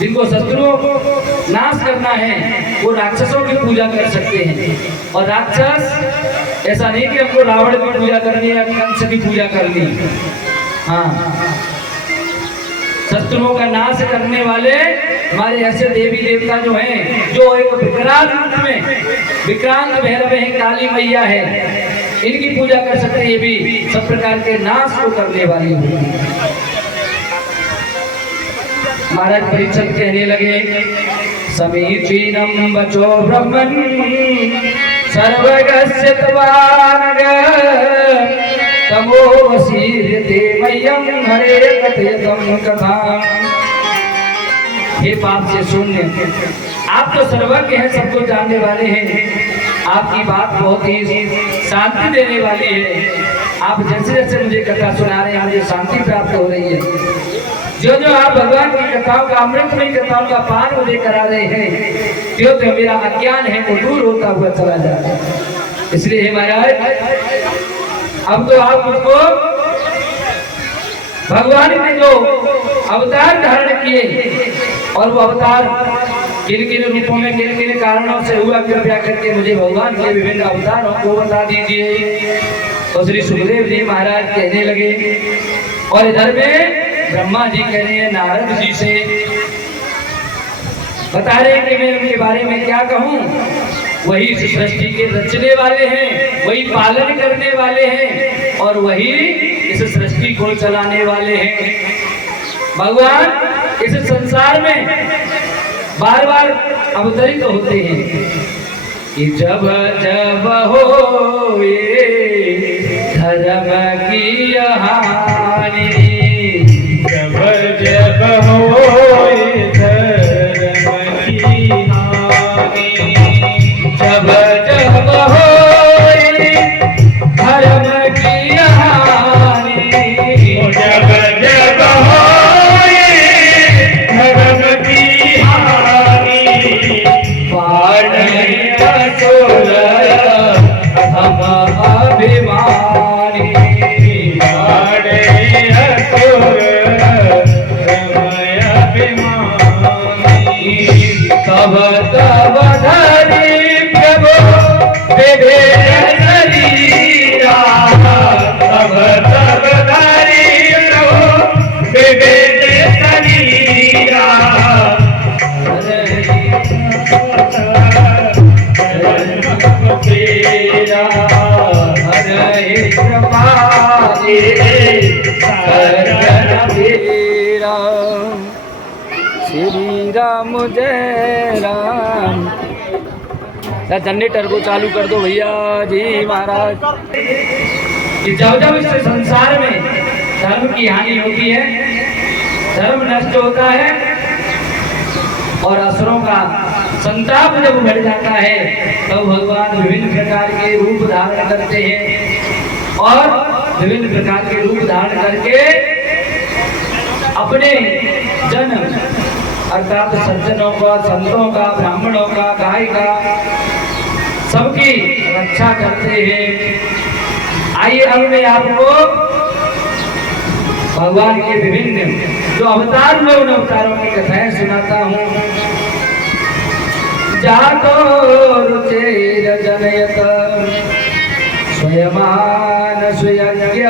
जिनको शत्रुओं को नाश करना है, वो राक्षसों की पूजा कर सकते हैं। और राक्षस ऐसा नहीं कि हमको रावण की पूजा करनी है, कंस की पूजा करनी है। हाँ, शत्रुओं का नाश करने वाले हमारे ऐसे देवी देवता जो हैं, जो एक विकराल रूप में विक्रांत भैरव है, काली मैया है, इनकी पूजा कर सकते हैं। ये भी सब प्रकार के नाश को करने वाली होती है। महाराज परीक्षित कहने लगे, समीचीनम वचो ब्रह्मन् सर्वगस्य तवानग तमो वसीर्यते मह्यं हरे कथयतं कथां। हे पाप से शून्य, आप तो सर्वज्ञ हैं, सबको जानने वाले हैं। आपकी बात बहुत ही शांति देने वाली है। आप जैसे जैसे मुझे कथा सुना रहे हैं मुझे शांति प्राप्त हो रही है। जो जो आप भगवान की कथाओं का, अमृतमयी कथाओं का पान मुझे करा रहे हैं, जो तो मेरा अज्ञान है वो दूर होता हुआ चला जा रहा है। इसलिए महाराज अब तो आप मुझको भगवान ने जो अवतार धारण किए, और वो अवतार किन किन रूपों में, किन किन कारणों से हुआ, कृपया करके मुझे भगवान के विभिन्न अवतारों को बता दीजिए। तो श्री सुखदेव जी महाराज कहने लगे, और इधर में ब्रह्मा जी कह रहे हैं नारद जी से, बता रहे हैं कि मैं उनके बारे में क्या कहूं। वही इस सृष्टि के रचने वाले हैं, वही पालन करने वाले हैं और वही इस सृष्टि को चलाने वाले हैं। भगवान इस संसार में बार बार अवतरित होते हैं कि जब जब हो ये धर्म की हानि, जब जब हो ये धर्म की हानि, जब जब हो ये धर्म की हानि, जब जब हो ये धर्म की हानि, बाढ़ असुर हम अभिमानी, बाढ़े असुर रमय अभिमानी, तब तब धरी प्रभु विभेद शरीरा, तब तब धरी प्रभु विवेक शरीरा, तेरा हरे कृपाले शरण तेरा। श्री राम जय राम। जनरेटर को चालू कर दो भैया जी महाराज। कि जब जब इस संसार में धर्म की हानि होती है, धर्म नष्ट होता है और असुरों का संताप जब बढ़ जाता है, तब तो भगवान विभिन्न प्रकार के रूप धारण करते हैं और विभिन्न प्रकार के रूप धारण करके अपने जन अर्थात सज्जनों का, संतों का, ब्राह्मणों का, गाय का, सबकी रक्षा करते हैं। आइए अब मैं आपको भगवान के विभिन्न जो अवतार में उन अवतारों की कथाएं सुनाता हूँ। जातो रुचेर जनयत स्वयमान स्वयज्ञ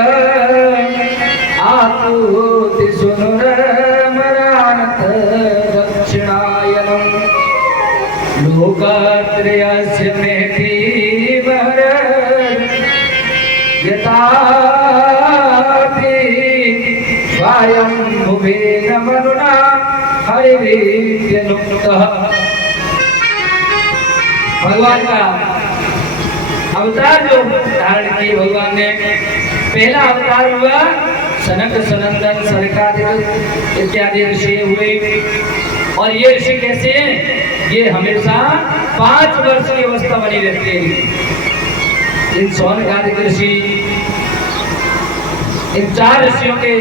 आकुति सुनुरमरानत दक्षिणायनम लोकत्रयस्य मेति वरद यताति स्वयं भुवेन मनुना हरिभिर्यनुक्तः। भगवान का अवतार जो धारण किए भगवान ने, पहला अवतार हुआ सनक सनंदन सरकादिक इत्यादि ऋषि हुए। और ये ऋषि कैसे हैं? ये हमेशा 5 वर्ष की अवस्था बनी रहती है। इन सौनकादिक ऋषि, इन 4 ऋषियों के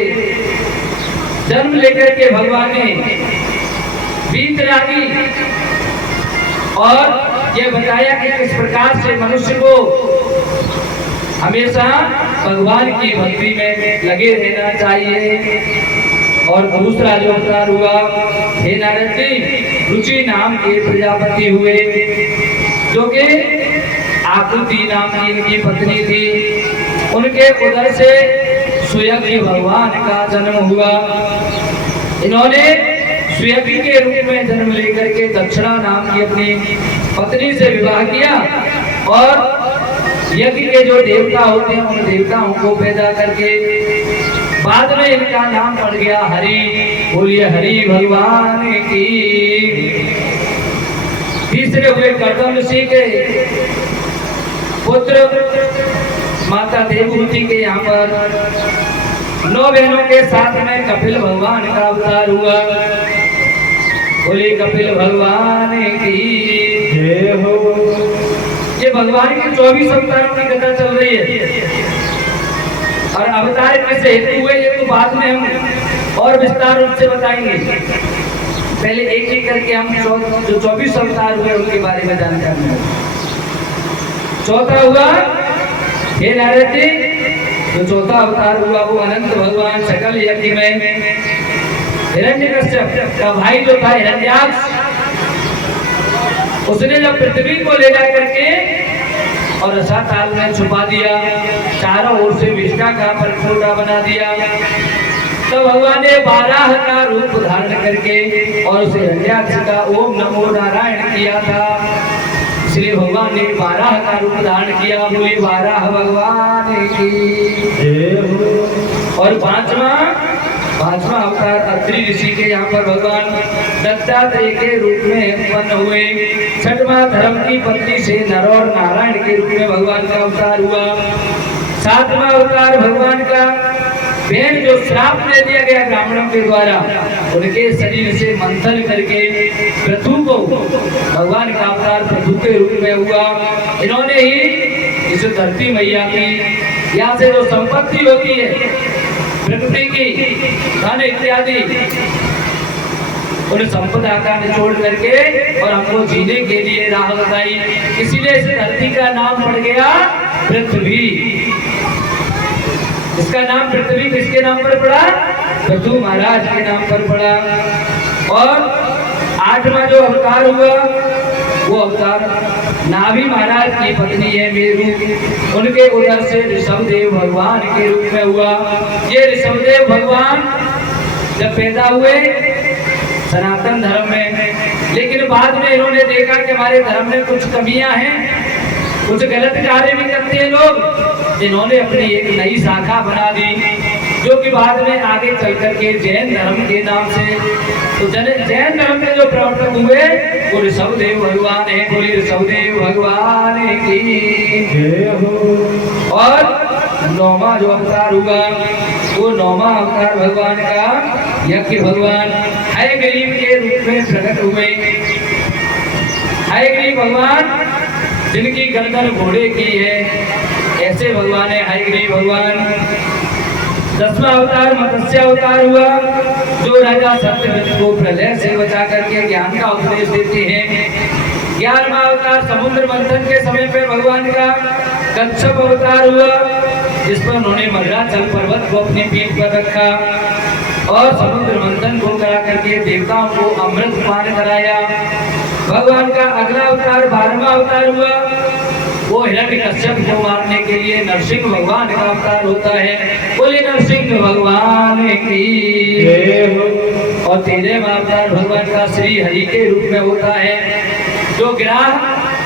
जन्म लेकर के भगवान ने बीतना की और ये बताया कि किस प्रकार से मनुष्य को हमेशा भगवान की भक्ति में लगे रहना चाहिए। और दूसरा जो अवतार हुआ, हे नारद जी, रुचि नाम के प्रजापति हुए, जो कि आकृति नाम की इनकी पत्नी थी। उनके उदर से सुयज्ञ भगवान का जन्म हुआ। इन्होंने सुयज्ञ के रूप में जन्म लेकर के दक्षिणा नाम की अपनी पत्नी से विवाह किया और यज्ञ के जो देवता होते हैं उन देवताओं को पैदा करके बाद में इनका नाम पड़ गया हरि। बोलिए हरि भगवान की। तीसरे हुए कर्दम ऋषि के पुत्र माता देवहूति के यहाँ पर 9 बहनों के साथ में कपिल भगवान का अवतार हुआ। बोले कपिल भगवान की जय हो। ये भगवान के 24 अवतारों की कथा चल रही है और अवतार कैसे हेतु हुए ये तो बाद में हम और विस्तार रूप से बताएंगे। पहले एक एक करके हम जो 24 अवतार हुए उनके बारे में जानकारी लें। चौथा हुआ हे नारद जी, जो चौथा अवतार हुआ वो अनंत भगवान सकल यज्ञ में हिरण्यकश्यप का भाई जो था हिरण्याक्ष, उसने जब पृथ्वी को ले जा करके और रसाताल में छुपा दिया, चारों ओर से विष्णा का परखोटा बना दिया, तो भगवान ने बाराह का रूप धारण करके और उसे हिरण्याक्ष का ओम नमो नारायण किया था। इसलिए भगवान ने बाराह का रूप धारण किया। बोले बाराह भगवान की। और पांचवा अवतार अत्रि ऋषि के यहाँ पर भगवान दत्तात्रेय के रूप में उत्पन्न हुए। छठवां धर्म की पत्नी से नर और नारायण के रूप में भगवान का अवतार हुआ। सातवां अवतार भगवान का बहन जो श्राप दे दिया गया ब्राह्मणों के द्वारा, उनके शरीर से मंथन करके पृथु को भगवान का अवतार पृथु के रूप में हुआ। इन्होंने ही इस धरती मैया की यहाँ से जो संपत्ति होती है प्रकृति की धन इत्यादि, उन संपदा का निचोड़ करके और हमको जीने के लिए राह बताई। इसीलिए इस धरती का नाम पड़ गया पृथ्वी। इसका नाम पृथ्वी किसके नाम पर पड़ा? पृथु महाराज के नाम पर पड़ा। और आठवां जो अवतार हुआ वो अवतार नाभि महाराज की पत्नी है मेरु, उनके उदर से ऋषभदेव भगवान के रूप में हुआ। ये ऋषभदेव भगवान जब पैदा हुए सनातन धर्म में, लेकिन बाद में इन्होंने देखा कि हमारे धर्म में कुछ कमियां हैं, कुछ गलत कार्य भी करते हैं लोग। इन्होंने अपनी एक नई शाखा बना दी जो कि बाद में आगे चल करके जैन धर्म के नाम से, तो जैन धर्म के जो प्रवर्तक हुए वो ऋषभदेव भगवान है। बोली ऋषभदेव भगवान की जय हो। और नौवां जो अवतार हुआ वो नौवां अवतार भगवान का यज्ञ भगवान हयग्रीव के रूप में प्रकट हुए। हयग्रीव भगवान जिनकी गर्दन घोड़े की है, ऐसे भगवान है हयग्रीव भगवान। 10वां अवतार मत्स्य अवतार हुआ जो राजा सत्यव्रत को प्रलय से बचा करके ज्ञान का उपदेश देते हैं। 11वां अवतार समुद्र मंथन के समय पे भगवान का कच्छप अवतार हुआ जिस पर उन्होंने मद्राचल पर्वत को अपनी पीठ पर रखा और समुद्र मंथन को करा करके देवताओं को अमृत पान कराया। भगवान का अगला अवतार 12वां अवतार हुआ वो हिरण्यकश्यप को मारने के लिए नरसिंह भगवान का अवतार होता है। बोले नरसिंह भगवान की जय हो। और 13वां अवतार भगवान का श्री हरि के रूप में होता है जो गिराह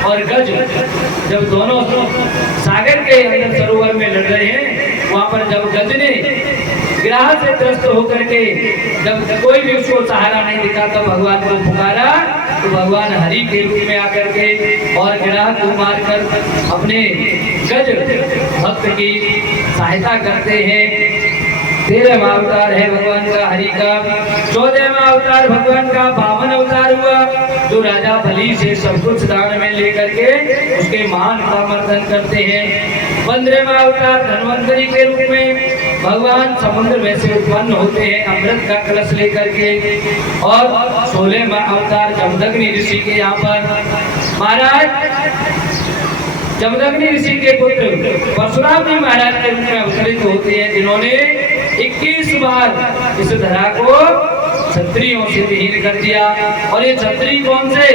और गज जब दोनों सागर के अंदर सरोवर में लड़ रहे हैं, वहां पर जब गज ने गिराह से त्रस्त होकर के जब कोई भी उसको सहारा नहीं दिखा तो भगवान को पुकारा, तो भगवान हरि के रूप में आकर के और गिराह को मारकर अपने गज भक्त की सहायता करते हैं। 13वां अवतार है भगवान का हरि का। 14वां अवतार भगवान का वामन अवतार हुआ जो राजा बलि से सब कुछ दान में लेकर के उसके मान का मर्दन करते हैं। 15वां अवतार धन्वंतरी के रूप में भगवान समुद्र में से उत्पन्न होते हैं अमृत का कलश लेकर के। और 16वां अवतार जमदग्नि ऋषि के यहाँ पर महाराज जमदग्नि ऋषि के पुत्र परशुराम जी महाराज के रूप में अवतरित होते हैं जिन्होंने 21 बार इस धरा को क्षत्रियों से विहीन कर दिया। और ये क्षत्रिय कौन से?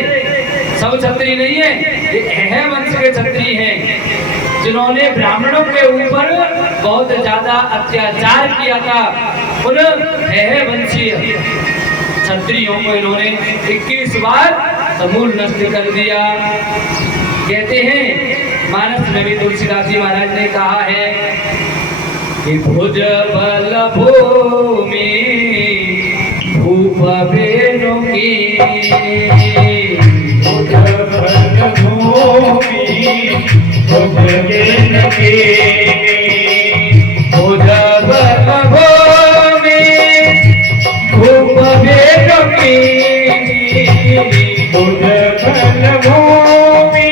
सब क्षत्रिय नहीं है, ये अह वंश के क्षत्रिय हैं जिन्होंने ब्राह्मणों के ऊपर बहुत ज्यादा अत्याचार किया था। उन अह वंशीय क्षत्रियों को इन्होंने 21 बार समूल नष्ट कर दिया। कहते हैं मानस में भी तुलसीदास जी महाराज ने कहा है कि भुज बल भूमि भूप बेनो की, भुज बल भूमि भूप बेनो की, भुज बल भूमि भूप बेनो की, भुज बल भूमि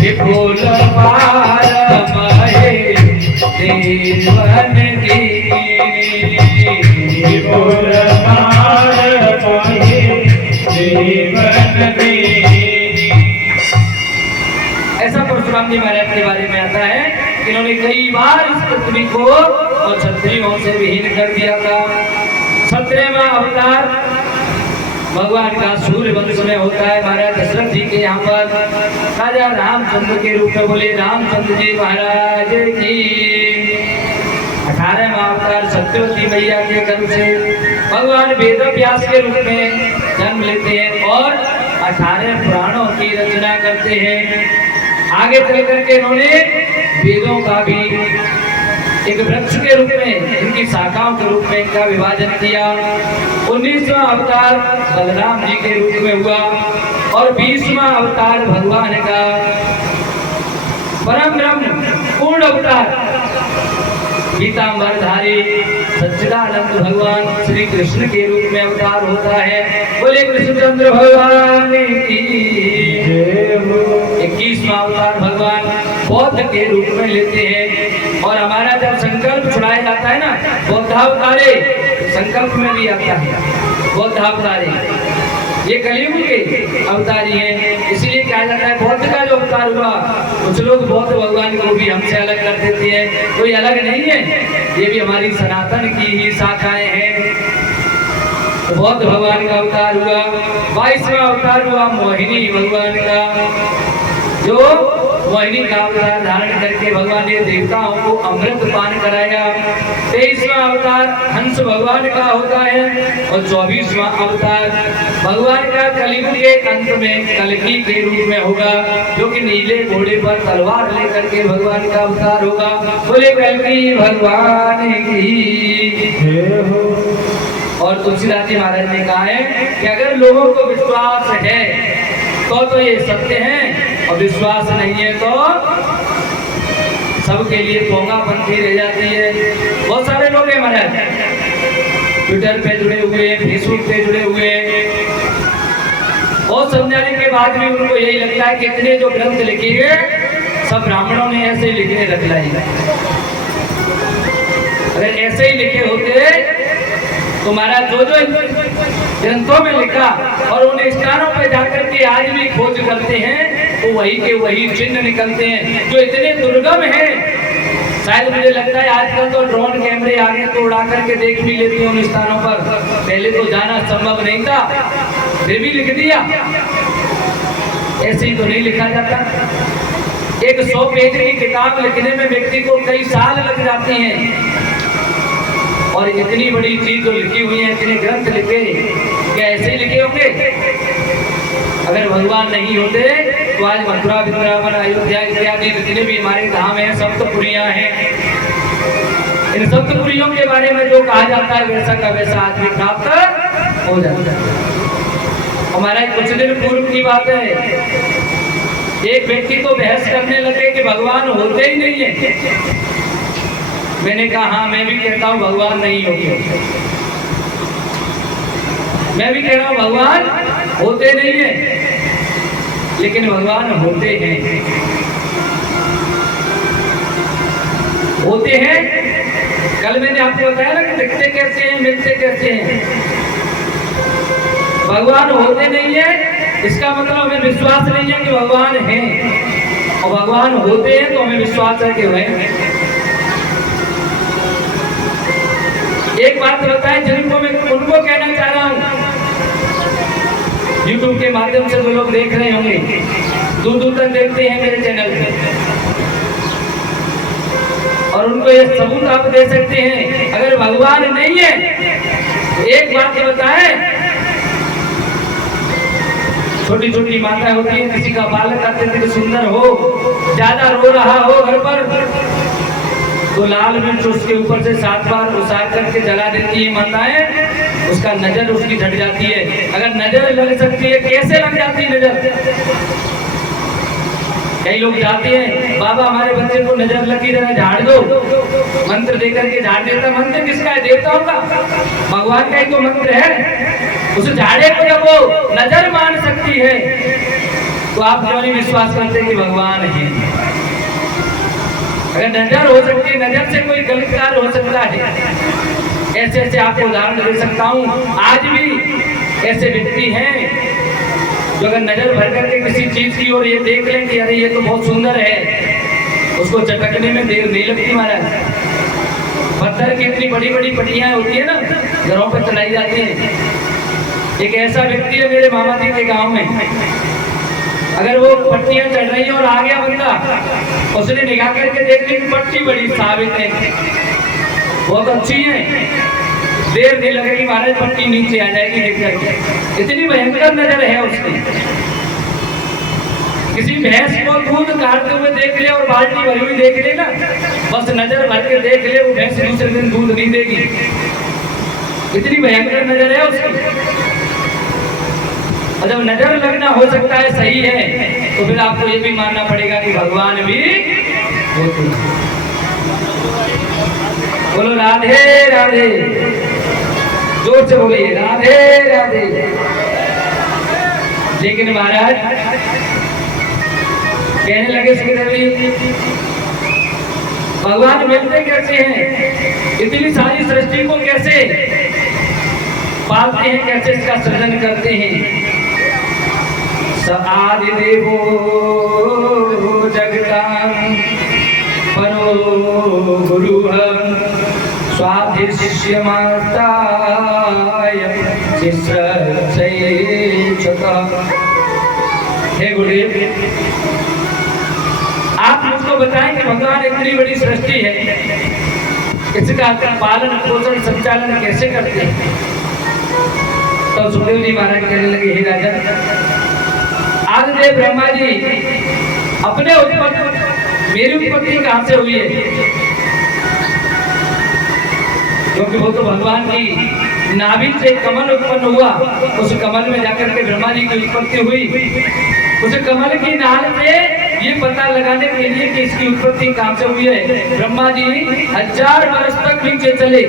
विपुल पार महे देवन की, विपुल पार महे देवन की। ऐसा परशुराम जी महाराज के बारे में आता है कि इन्होंने कई बार इस पृथ्वी को और क्षत्रियों से विहीन कर दिया था। 17वां अवतार भगवान का सूर्य वंश में होता है। महाराज दशरथ जी के यहाँ पर राजा रामचंद्र के रूप में बोले रामचंद्र जी महाराज की। 18वां अवतार सत्यवती मैया के गर्भ से भगवान वेद व्यास के रूप में जन्म लेते हैं और 18 पुराणों की रचना करते हैं। आगे चल करके इन्होंने वेदों का भी एक वृक्ष के रूप में, इनकी शाखाओं के रूप में इनका विभाजन किया। 19वां अवतार बलराम जी के रूप में हुआ और 20वां अवतार भगवान का परम ब्रह्म पूर्ण अवतार पीतांबरधारी सच्चिदानंद भगवान श्री कृष्ण के रूप में अवतार होता है। बोले कृष्णचंद्र भगवान की। 21वां अवतार भगवान बौद्ध के रूप में लेते हैं और हमारा जब संकल्प छुड़ाया जाता है ना बौद्धावतारे, संकल्प में भी आता है बौद्धावतारे, ये कलयुग के अवतारी हैं। इसीलिए कहा जाता है बौद्ध का जो अवतार हुआ, कुछ लोग बौद्ध भगवान को भी हमसे अलग कर देते हैं, कोई अलग नहीं है, ये भी हमारी सनातन की ही शाखाएं हैं। तो बौद्ध भगवान का अवतार हुआ। 22वां अवतार हुआ मोहिनी भगवान का, जो मोहिनी का अवतार धारण करके भगवान ने देवताओं को अमृत पान कराया। 23वां अवतार हंस भगवान का होता है और 24वां अवतार भगवान का कलयुग के अंत में कल्कि के रूप में होगा, जो कि नीले घोड़े पर तलवार लेकर के भगवान का अवतार होगा। बोले कल्कि भगवान की। और तुलसीदास जी महाराज ने कहा है कि अगर लोगों को विश्वास है तो ये सत्य है और विश्वास नहीं है तो सबके लिए पोंगापंथी रह जाती है। बहुत सारे लोग हैं महाराज ट्विटर पे जुड़े हुए, फेसबुक पे जुड़े हुए, और समझाने के बाद भी उनको यही लगता है कि इतने जो ग्रंथ लिखे गए सब ब्राह्मणों ने ऐसे लिखने रख लाई। अगर ऐसे ही लिखे होते तो महाराज जो ग्रंथों में लिखा और उन स्थानों पर जाकर के आज भी खोज करते हैं तो वही के वही चिन्ह निकलते हैं जो इतने दुर्गम हैं। शायद मुझे लगता है आजकल तो ड्रोन कैमरे आ गए तो उड़ा करके देख भी लेते हैं उन स्थानों पर, पहले तो जाना संभव नहीं था, फिर भी लिख दिया। ऐसे ही तो नहीं लिखा जाता। एक 100 पेज की किताब लिखने में व्यक्ति को कई साल लग जाते हैं और इतनी बड़ी चीज जो लिखी हुई है, इतने ग्रंथ लिखे, क्या ऐसे ही लिखे होंगे? अगर भगवान नहीं होते तो आज मथुरा वृंदावन अयोध्या इत्यादि जितने भी हमारे धाम हैं, सप्तपुरियां हैं, इन सप्तपुरियों के बारे में जो कहा जाता है वैसा का वैसा आदमी प्राप्त हो जाता है। हमारा कुछ दिन पूर्व की बात है, एक व्यक्ति तो बहस करने लगे कि भगवान होते ही नहीं है। मैंने कहा हाँ, मैं भी कहता हूँ भगवान नहीं होते, मैं भी कह रहा हूँ भगवान होते नहीं है, लेकिन भगवान होते हैं। होते हैं, कल मैंने आपको बताया ना कि दिखते कैसे हैं, मिलते कैसे हैं। भगवान होते नहीं है, इसका मतलब हमें विश्वास नहीं है कि भगवान हैं, और भगवान होते हैं तो हमें विश्वास है कि वह हैं। एक बात बताएं जिनको मैं उनको कहना चाह रहा हूं, YouTube के माध्यम से जो लोग देख रहे होंगे, दूर दूर तक देखते हैं मेरे चैनल पे, और उनको ये सबूत आप दे सकते हैं अगर भगवान नहीं है तो एक बात बताएं, छोटी छोटी माता होती है, किसी का बालक अत्यंत सुंदर हो, ज्यादा रो रहा हो घर पर, तो लाल मिर्च उसके ऊपर से 7 बार उसार करके जला देती है माताएं, उसका नजर उसकी झट जाती है। अगर नजर लग सकती है, कैसे लग जाती है नजर? कई लोग जाते हैं, बाबा हमारे बच्चे को नजर लगी जरा झाड़ दो, मंत्र देकर के झाड़ देता। मंत्र किसका है? देवताओं का, भगवान का ही तो मंत्र है। उस झाड़े को जब वो नजर मान सकती है तो आप क्यों नहीं विश्वास करते कि भगवान है? अगर नजर हो सकती है, नजर से कोई गलत कार्य हो सकता है। ऐसे ऐसे आपको उदाहरण दे सकता हूँ। आज भी ऐसे व्यक्ति हैं जो अगर नजर भर करके किसी चीज की ओर ये देख लें कि अरे ये तो बहुत सुंदर है, उसको चटकने में देर नहीं लगती महाराज। पत्थर की इतनी बड़ी बड़ी पट्टियां होती है ना, घरों पर चढ़ाई जाती है, एक ऐसा व्यक्ति है मेरे मामा जी के गांव में, अगर वो पट्टियां चढ़ रही हैं और आ गया बंदा, उसने निगाह करके देख ली पट्टी बड़ी साबित है, बहुत अच्छी है, देर नहीं लगेगी महाराज पट्टी नीचे आ जाएगी देख करके, इतनी भयंकर नजर है उसकी। किसी भैंस को दूध काटते हुए देख ले और बाल्टी भरी हुई देख ले ना, बस नजर भर के देख ले, वो भैंस दूसरे दिन दूध नहीं देगी, इतनी भयंकर नजर है उसकी। और जब नजर लगना हो सकता है सही है, तो फिर आपको ये भी मानना पड़ेगा कि भगवान भी होते हैं। बोलो राधे राधे, जोर से बोलिए राधे राधे। लेकिन महाराज कहने लगे सुखदेव जी, भगवान मिलते कैसे हैं, इतनी सारी सृष्टि को कैसे पालते हैं, कैसे इसका सृजन करते हैं। आदि देवो जगतां परो गुरुः स्वाधिष्यमाताय तिस्रैच्छतः। हे गुरुदेव, आप मुझको बताएं कि भगवान इतनी बड़ी सृष्टि है, इसका पालन पोषण संचालन कैसे करते हैं। तो सुखदेव जी महाराज कहने लगे, हे राजन, आदिदेव ब्रह्मा जी अपने उत्पत्ति, मेरी उत्पत्ति कहां से हुई है, क्योंकि वो तो भगवान की नाभि से कमल उत्पन्न हुआ, उस कमल में जाकर के ब्रह्मा जी की उत्पत्ति हुई। उस कमल की नाल से ये पता लगाने के लिए कि इसकी उत्पत्ति कहां से हुई है, ब्रह्मा जी 1000 वर्ष तक नीचे चले,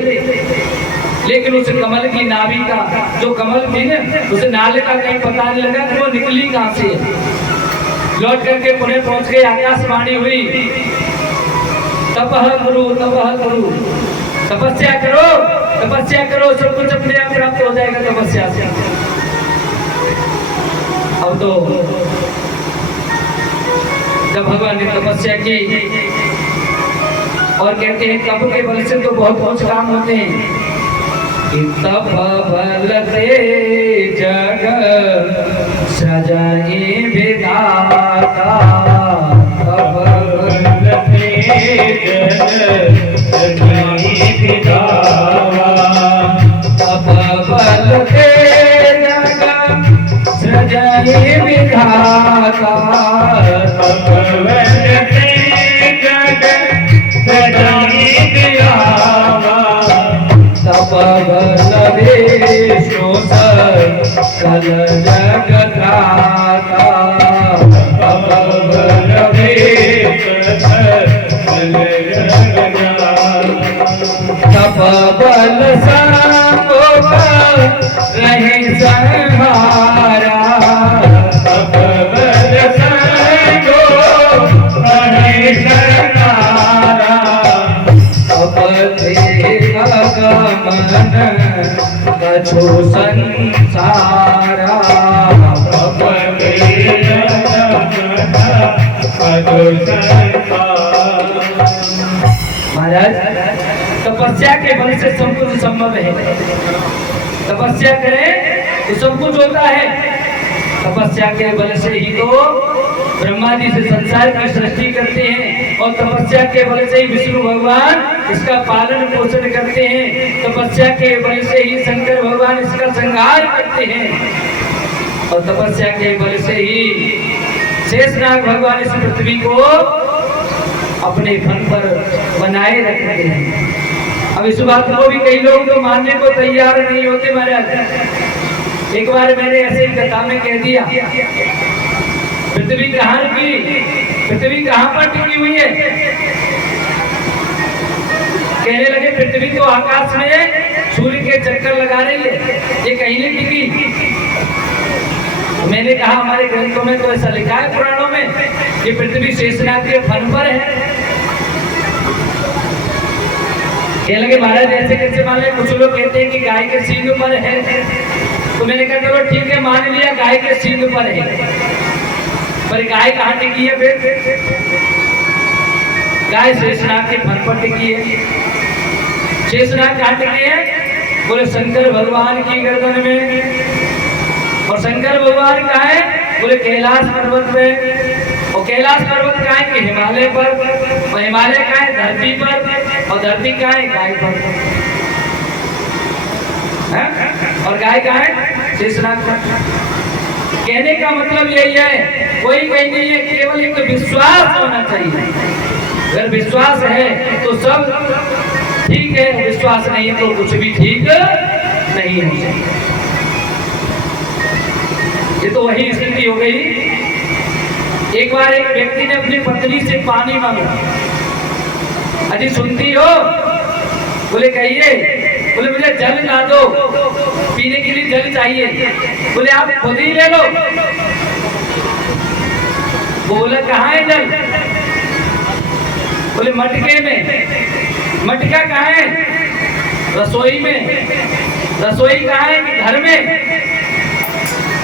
लेकिन उस कमल की नाभि का जो कमल थी ना, उस नाले का कहीं पता नहीं लगा कि वो निकली कहां से। लौट करके पुणे पहुंच गए, आकाशवाणी हुई, तपह करो तपह करो, तपस्या करो तपस्या करो, सब कुछ अपने आप प्राप्त हो जाएगा तपस्या से। अब तो जब भगवान ने तपस्या की और कहते हैं तप के बल से तो बहुत काम होते हैं, तप बल से जग सजाए विधाता, तप बल से जग सजाए विधाता, तप बल से जग सजाए विधाता, तप बल से जग सजाए विधाता, तप बल विष्णु सकल जगत्राता, तप बल विष्णु सकल जगत्राता, तप बल संग रहे संहारा, तप बल संग रहे संहारा, तप गमन कछु संसारा, तप महाराज तपस्या के बल से सब कुछ संभव है, तपस्या करें तो सब कुछ होता है। तपस्या के बल से ही तो ब्रह्मा जी से संसार की सृष्टि करते हैं, और तपस्या के बल से ही विष्णु भगवान इसका पालन पोषण करते हैं, तपस्या के बल से ही शंकर भगवान इसका संहार करते हैं, और तपस्या के बल से ही शेषनाग भगवान इस पृथ्वी को अपने फन पर बनाए रखते हैं। अब इस बात को भी कई लोग तो मानने को तैयार नहीं होते महाराज। एक बार मैंने ऐसे ही कथा में कह दिया, पृथ्वी कहाँ की, पृथ्वी कहाँ पर टिकी हुई है। कहने लगे पृथ्वी तो आकाश में सूर्य के चक्कर लगा रही है, ये कहीं नहीं टिकी। मैंने कहा हमारे ग्रंथों में तो ऐसा लिखा है, पुराणों में, कि पृथ्वी शेषनाग के फन पर है। कहने लगे महाराज ऐसे कैसे मान ले, कुछ लोग कहते हैं कि गाय के सींग पर है, तो मैंने कहा चलो ठीक है मान लिया गाय के सींग पर है, पर गाय कहाँ टिकी है फिर? गाय शेषनाग के फन पर टिकी है। शेषनाग कहाँ टिकी है? बोले शंकर भगवान की गर्दन में। भगवान कहाँ है? बोले कैलाश पर्वत पे। और कैलाश पर्वत कहाँ है? कि हिमालय पर। और हिमालय कहाँ है? धरती पर। और धरती कहाँ है? गाय पर। और गाय कहाँ है? शेषनाग पर। कहने का मतलब यही है, कोई कहीं नहीं है, केवल एक विश्वास होना चाहिए। अगर विश्वास है तो सब ठीक है, विश्वास नहीं है तो कुछ भी ठीक नहीं हो सकता। ये तो वही स्थिति हो गई। एक बार एक व्यक्ति ने अपनी पत्नी से पानी मांगा। अजी सुनती हो? बोले कहिए। बोले मुझे जल ला दो, पीने के लिए जल चाहिए। बोले आप खुद ही ले लो। बोला कहाँ है जल? बोले मटके में। मटका कहाँ है? रसोई में। रसोई कहाँ है? कि घर में।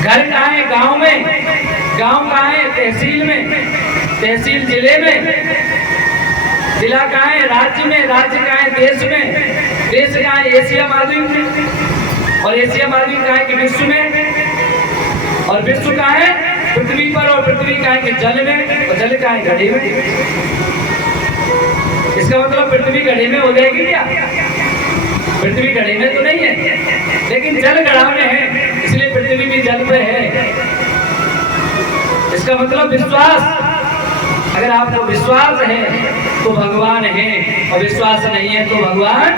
घर कहाँ है? गांव में। गांव कहाँ है? तहसील में। तहसील जिले में। जिला कहाँ है? राज्य में। राज्य कहाँ है? देश में। देश कहाँ है? एशिया महाद्वीप में। और एशिया महाद्वीप कहाँ है? कि विश्व में। और विश्व कहाँ है? पृथ्वी पर। और पृथ्वी कहाँ है? कि जल में। और जल कहाँ है? घड़े में। इसका मतलब पृथ्वी घड़े में हो जाएगी क्या? पृथ्वी घड़े में तो नहीं है, लेकिन जल घड़ा में है, इसलिए पृथ्वी भी जल पे है। इसका मतलब विश्वास। अगर आपको विश्वास है तो भगवान है, और विश्वास नहीं है तो भगवान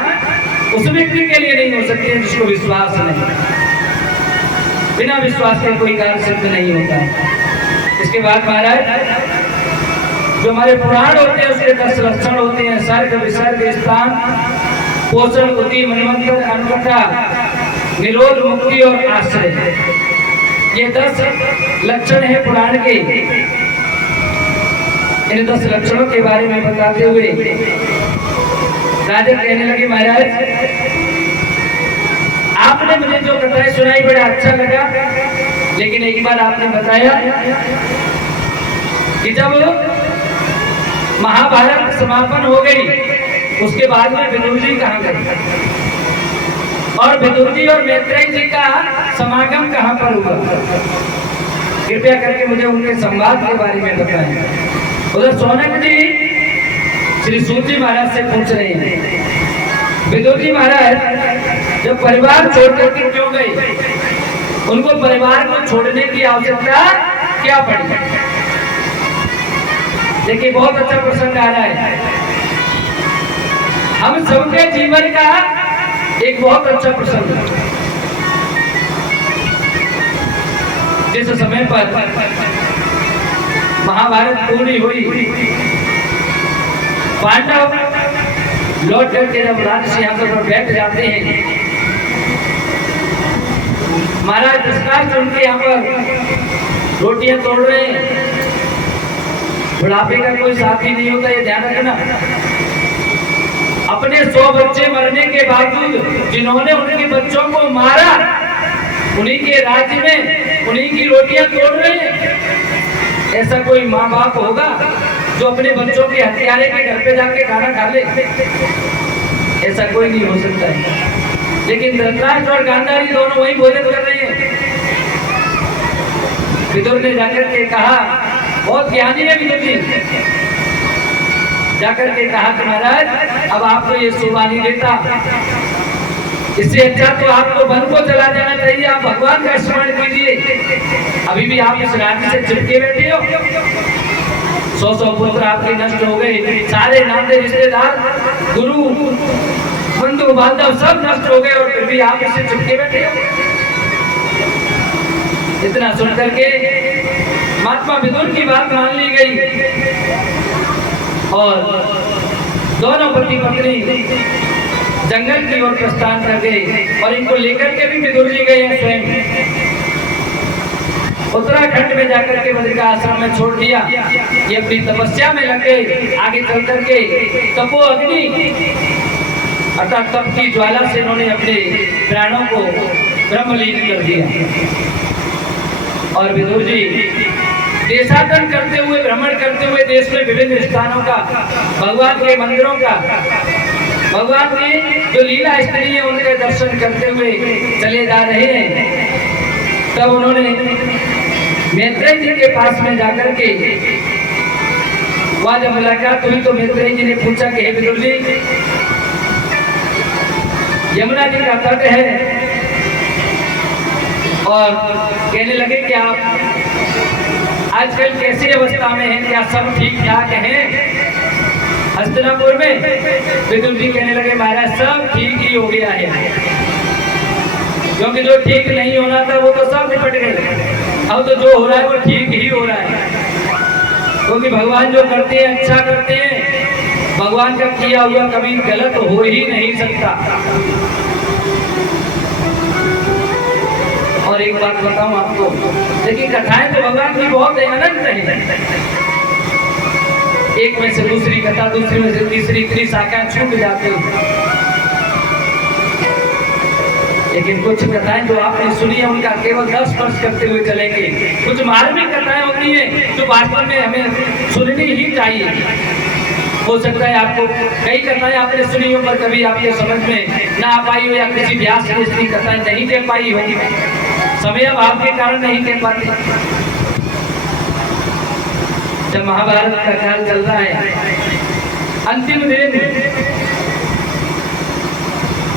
उस व्यक्ति के लिए नहीं हो सकते जिसको विश्वास नहीं। बिना विश्वास के कोई कार्य सिद्ध नहीं होता है। इसके बाद महाराज जो हमारे पुराण होते हैं उसके 10 लक्षण होते हैं। सर्ग, विसर्ग, स्थान, पोषण, उति, मनवंतर, अनुकथा, निरोध, मुक्ति और आश्रय। ये 10 लक्षण है पुराण के। इन 10 लक्षणों के बारे में बताते हुए राजा कहने लगे महाराज आपने मुझे जो कथाएं सुनाई बड़ा अच्छा लगा, लेकिन एक बार आपने बताया कि जब महाभारत समापन हो गई उसके बाद में विदुर जी कहाँ गए, और विदुर जी और मैत्रेय जी का समागम कहाँ पर हुआ? कृपया करके मुझे उनके संवाद के बारे में बताएं। उधर सोनक जी श्री सूत जी महाराज से पूछ रहे हैं, विदुर जी महाराज जब परिवार छोड़ करके क्यों गए? उनको परिवार को छोड़ने की आवश्यकता क्या पड़ी? देखिए बहुत अच्छा प्रसंग आ रहा है। हम सबके जीवन का एक बहुत अच्छा प्रसंग है। जिस समय पर महाभारत पूरी हुई, पांडव लौट करके जब राज सिंहासन पर बैठ जाते हैं, महाराज धृतराष्ट्र उनके यहाँ पर रोटियां तोड़ रहे हैं। बुढ़ापे का कोई साथी नहीं होता, ये ध्यान रखना। अपने 100 बच्चे मरने के बावजूद जिन्होंने उनके बच्चों को मारा, उन्हीं के राज्य में उन्हीं की रोटियां तोड़ रहे हैं। ऐसा कोई माँ बाप होगा जो अपने बच्चों के हत्यारे के घर पे जाके खाना खा ले? ऐसा कोई नहीं हो सकता है। लेकिन धृतराष्ट्र और गांधारी दोनों वही भोजन कर रहे हैं। विदुर ने जाकर के कहा, बहुत ज्ञानी है विदुर जी, जाकर के कहा कि महाराज अब आपको ये शोभा नहीं देता, इससे अच्छा तो आपको वन को चला जाना चाहिए, आप भगवान का स्मरण कीजिए। अभी भी आप इस राज्य से चिपके बैठे हो। 100 पुत्र आपके नष्ट हो गए, सारे नाते रिश्तेदार, गुरु, बंधु बांधव सब नष्ट हो गए, और फिर भी आप इससे चिपके बैठे हो। इतना सुनकर के महात्मा विदुर की बात मान ली गई, और दोनों पति पत्नी जंगल की ओर प्रस्थान कर गए, और इनको लेकर के भी विदुर जी गए हैं स्वयं। उत्तराखंड में जाकर के बद्रिका आश्रम में छोड़ दिया। ये अपनी तपस्या में लग गए। आगे चल करके तपो अग्नि अर्थात तप की ज्वाला से इन्होंने अपने प्राणों को ब्रह्मलीन कर दिया। और विदुर जी देशाटन करते हुए, भ्रमण करते हुए देश में विभिन्न स्थानों का, भगवान के मंदिरों का, भगवान की जो लीला स्त्री है उनके दर्शन करते हुए चले जा रहे हैं। तब उन्होंने मैत्रेय जी के पास में जाकर के वहां जब मुलाकात हुई तो मैत्रेय जी ने पूछा कि हे विदुर जी, यमुना जी का तट है और कहने लगे कि आप आजकल कैसी अवस्था में हैं, क्या सब ठीक ठाक हैं हस्तिनापुर में? विदुर जी कहने लगे महाराज सब ठीक ही हो गया है, क्योंकि जो ठीक नहीं होना था वो तो सब निपट गए, अब तो जो हो रहा है वो ठीक ही हो रहा है, क्योंकि भगवान जो करते हैं अच्छा करते हैं, भगवान का किया हुआ कभी गलत हो ही नहीं सकता। और एक बात बताऊं आपको, देखिए कथाएं तो भगवान की बहुत अनंत है, एक में से दूसरी कथा, दूसरी में से तीसरी, इतनी शाखाएं छूट जाती हैं, लेकिन कुछ कथाएं जो आपने सुनी है उनका केवल 10 स्पर्श करते हुए चलेंगे। कुछ मार्मिक कथाएं होती हैं जो वास्तव में हमें सुननी ही चाहिए। हो सकता है आपको कई कथाएं आपने सुनी हो पर कभी आपके समझ में ना आ पाई हो, या किसी व्यास ने इसकी कथाएं नहीं कह पाई होगी, समय अभाव के कारण नहीं कह पाती। जब महाभारत का काल चल रहा है, अंतिम दिन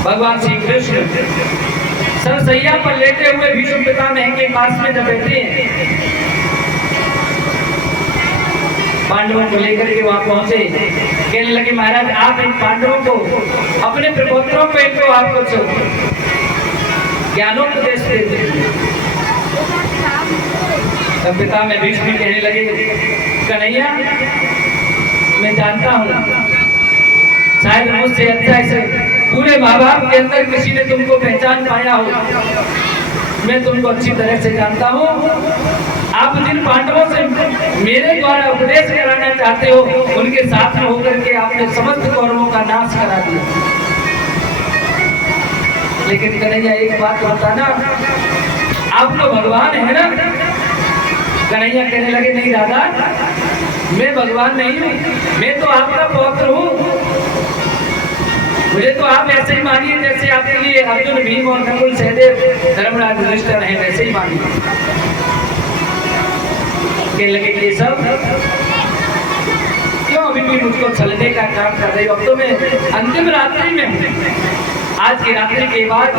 भगवान श्री कृष्ण सरसैया पर लेटे हुए भीष्म पितामह के पास में जब बैठे हैं, पांडवों को लेकर के वहां पहुंचे, कहने लगे महाराज आप इन पांडवों को, अपने प्रपौत्रों को इनको आप कुछ ज्ञानोपदेश दे दीजिए। तब पितामह भीष्म कहने लगे कन्हैया मैं जानता हूं शायद मुझसे अच्छा ऐसे पूरे माँ बाप के अंदर किसी ने तुमको पहचान पाया हो, मैं तुमको अच्छी तरह से जानता हूँ। आप जिन पांडवों से मेरे द्वारा उपदेश कराना चाहते हो उनके साथ में होकर के आपने समस्त कौरवों का नाश करा दिया। लेकिन कन्हैया एक बात बताना, आप तो भगवान है ना? कन्हैया कहने लगे नहीं दादा, मैं भगवान नहीं हूँ, मैं तो आपका पौत्र हूँ, मुझे तो आप ऐसे ही मानिए जैसे आपके लिए अर्जुन, भीम और नकुल, सहदेव, धर्मराज, युधिष्ठिर हैं, वैसे ही मानिए। कहने लगे कि सब क्यों अभी भी मुझको छलने का काम कर रही हो? अब तो मैं अंतिम रात्रि में हूँ, आज की रात्रि के बाद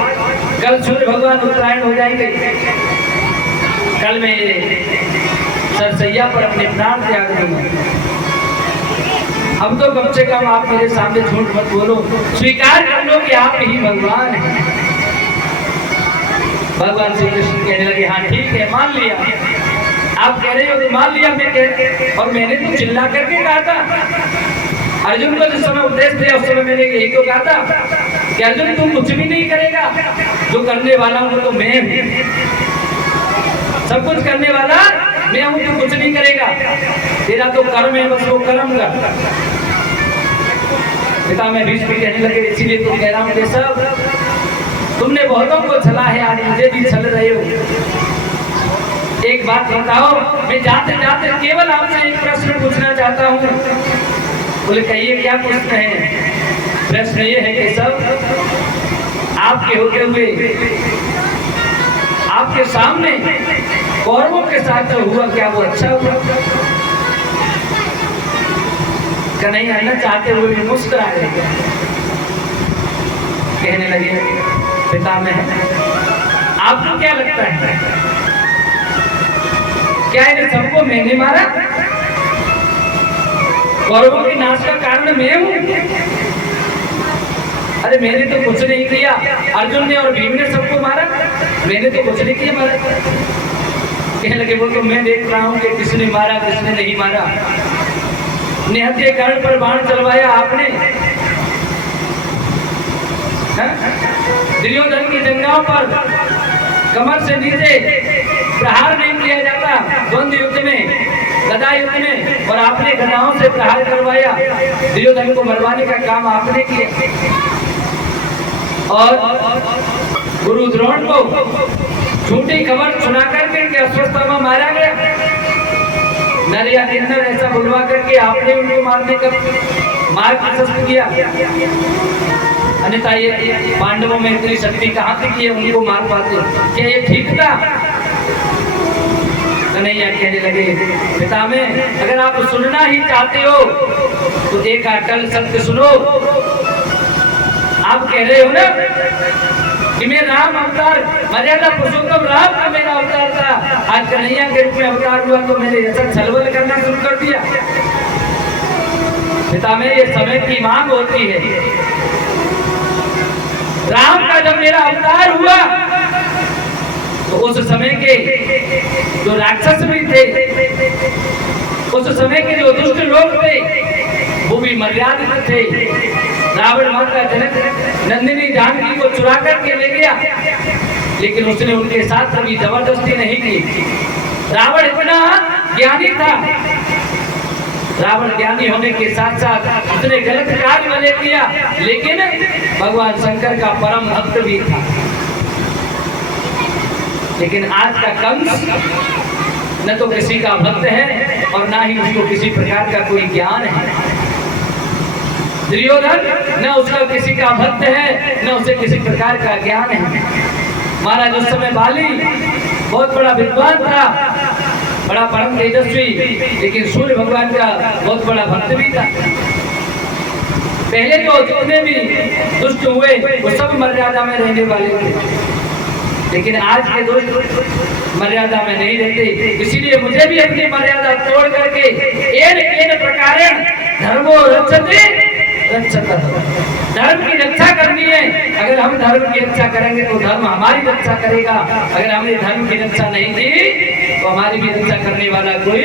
कल सूर्य भगवान उत्तरायण हो जाएंगे, कल मैं सरसैया पर अपने प्राण त्याग दूंगा। अब तो कम से कम आप मेरे सामने झूठ मत बोलो, स्वीकार कर लो कि आप ही भगवान हैं। भगवान श्री कृष्ण कहने लगे हाँ ठीक है मान लिया, आप कह रहे हो तो मान लिया, मैं कह, और मैंने तो चिल्ला करके कहा था अर्जुन को, जिस समय उपदेश दिया उस समय मैंने यही तो कहा था कि अर्जुन तू कुछ भी नहीं करेगा, जो करने वाला हूँ तो मैं हूँ, सब कुछ करने वाला मैं हूँ, तू कुछ नहीं करेगा, तेरा तो कर्म है, बस वो कर्म कर। पितामह भीष्म कहने लगे इसीलिए तो कह रहा हूँ कि सब तुमने बहुतों को छला है, आज मुझे भी छल रहे हो। एक बात बताओ, मैं जाते जाते केवल आपसे एक प्रश्न पूछना चाहता हूँ। बोले कहिए क्या प्रश्न है? प्रश्न ये है कि सब आपके होते हुए आपके सामने कौरवों के साथ जो हुआ क्या वो अच्छा हुआ? कन्हैया न चाहते हुए भी मुस्कुरा गए, कहने लगे पितामह आपको क्या लगता है, क्या इन्हें सबको मैंने मारा? कौरवों के नाश का कारण मैं हूँ? अरे मैंने तो कुछ नहीं किया, अर्जुन ने और भीम ने सबको मारा, मैंने तो कुछ नहीं किया मारा। कहने लगे वो तो मैं देख रहा हूँ कि किसने मारा किसने नहीं मारा। निहत्थे कर्ण पर बाण चलवाया आपने, दुर्योधन की जंगाओं पर कमर से नीचे प्रहार नहीं किया जाता द्वंद्व युद्ध में, गदा युद्ध में, और आपने गदाओं से प्रहार करवाया, दुर्योधन को मरवाने का काम आपने किया। और गुरु द्रोण को झूठी खबर सुना करके अस्वस्थता में मारा गया, नर या किन्नर ऐसा बुलवा करके आपने उनको मारने का मार्ग प्रशस्त किया। अन्यथा ये पांडवों में इतनी शक्ति कहाँ थी कि उनको मार पाते? क्या ये ठीक था? कन्हैया कहने लगे, पिता में अगर आप सुनना ही चाहते हो तो एक अटल सत्य सुनो। आप कह रहे हो ना कि मैं राम अवतार, मर्यादा पुरुषोत्तम राम का मेरा अवतार था, आज कन्हैया के रूप में अवतार हुआ तो मैंने ऐसा छलबल करना शुरू कर दिया। पिता में ये समय की मांग होती है। राम का जब मेरा अवतार हुआ तो उस समय के जो राक्षस भी थे, उस समय के जो दुष्ट लोग थे, वो भी मर्यादित थे। रावण माता जनक नंदिनी जानकी को चुरा करके ले गया, लेकिन उसने उनके साथ कभी जबरदस्ती नहीं की। रावण इतना ज्ञानी था, रावण ज्ञानी होने के साथ साथ उसने गलत कार्य भले किया, लेकिन भगवान शंकर का परम भक्त भी था। लेकिन आज का कंस न तो किसी का भक्त है और ना ही उसको किसी प्रकार का कोई ज्ञान है। दुर्योधन न उसका किसी का भक्त है, न उसे किसी प्रकार का ज्ञान है। महाराज उस समय बाली बहुत बड़ा विद्वान था, बड़ा परम तेजस्वी, लेकिन सूर्य भगवान का बहुत बड़ा भक्त भी था। पहले तो जितने भी दुष्ट हुए वो सब मर्यादा में रहने वाले थे, लेकिन आज के दुष्ट मर्यादा में नहीं रहते। इसीलिए मुझे भी अपनी मर्यादा तोड़ करके एन प्रकारेण धर्मो रक्षते रक्षतः, धर्म की रक्षा करनी है। अगर हम धर्म की रक्षा करेंगे तो धर्म हमारी रक्षा करेगा, अगर हमने धर्म की रक्षा नहीं की तो हमारी भी रक्षा करने वाला कोई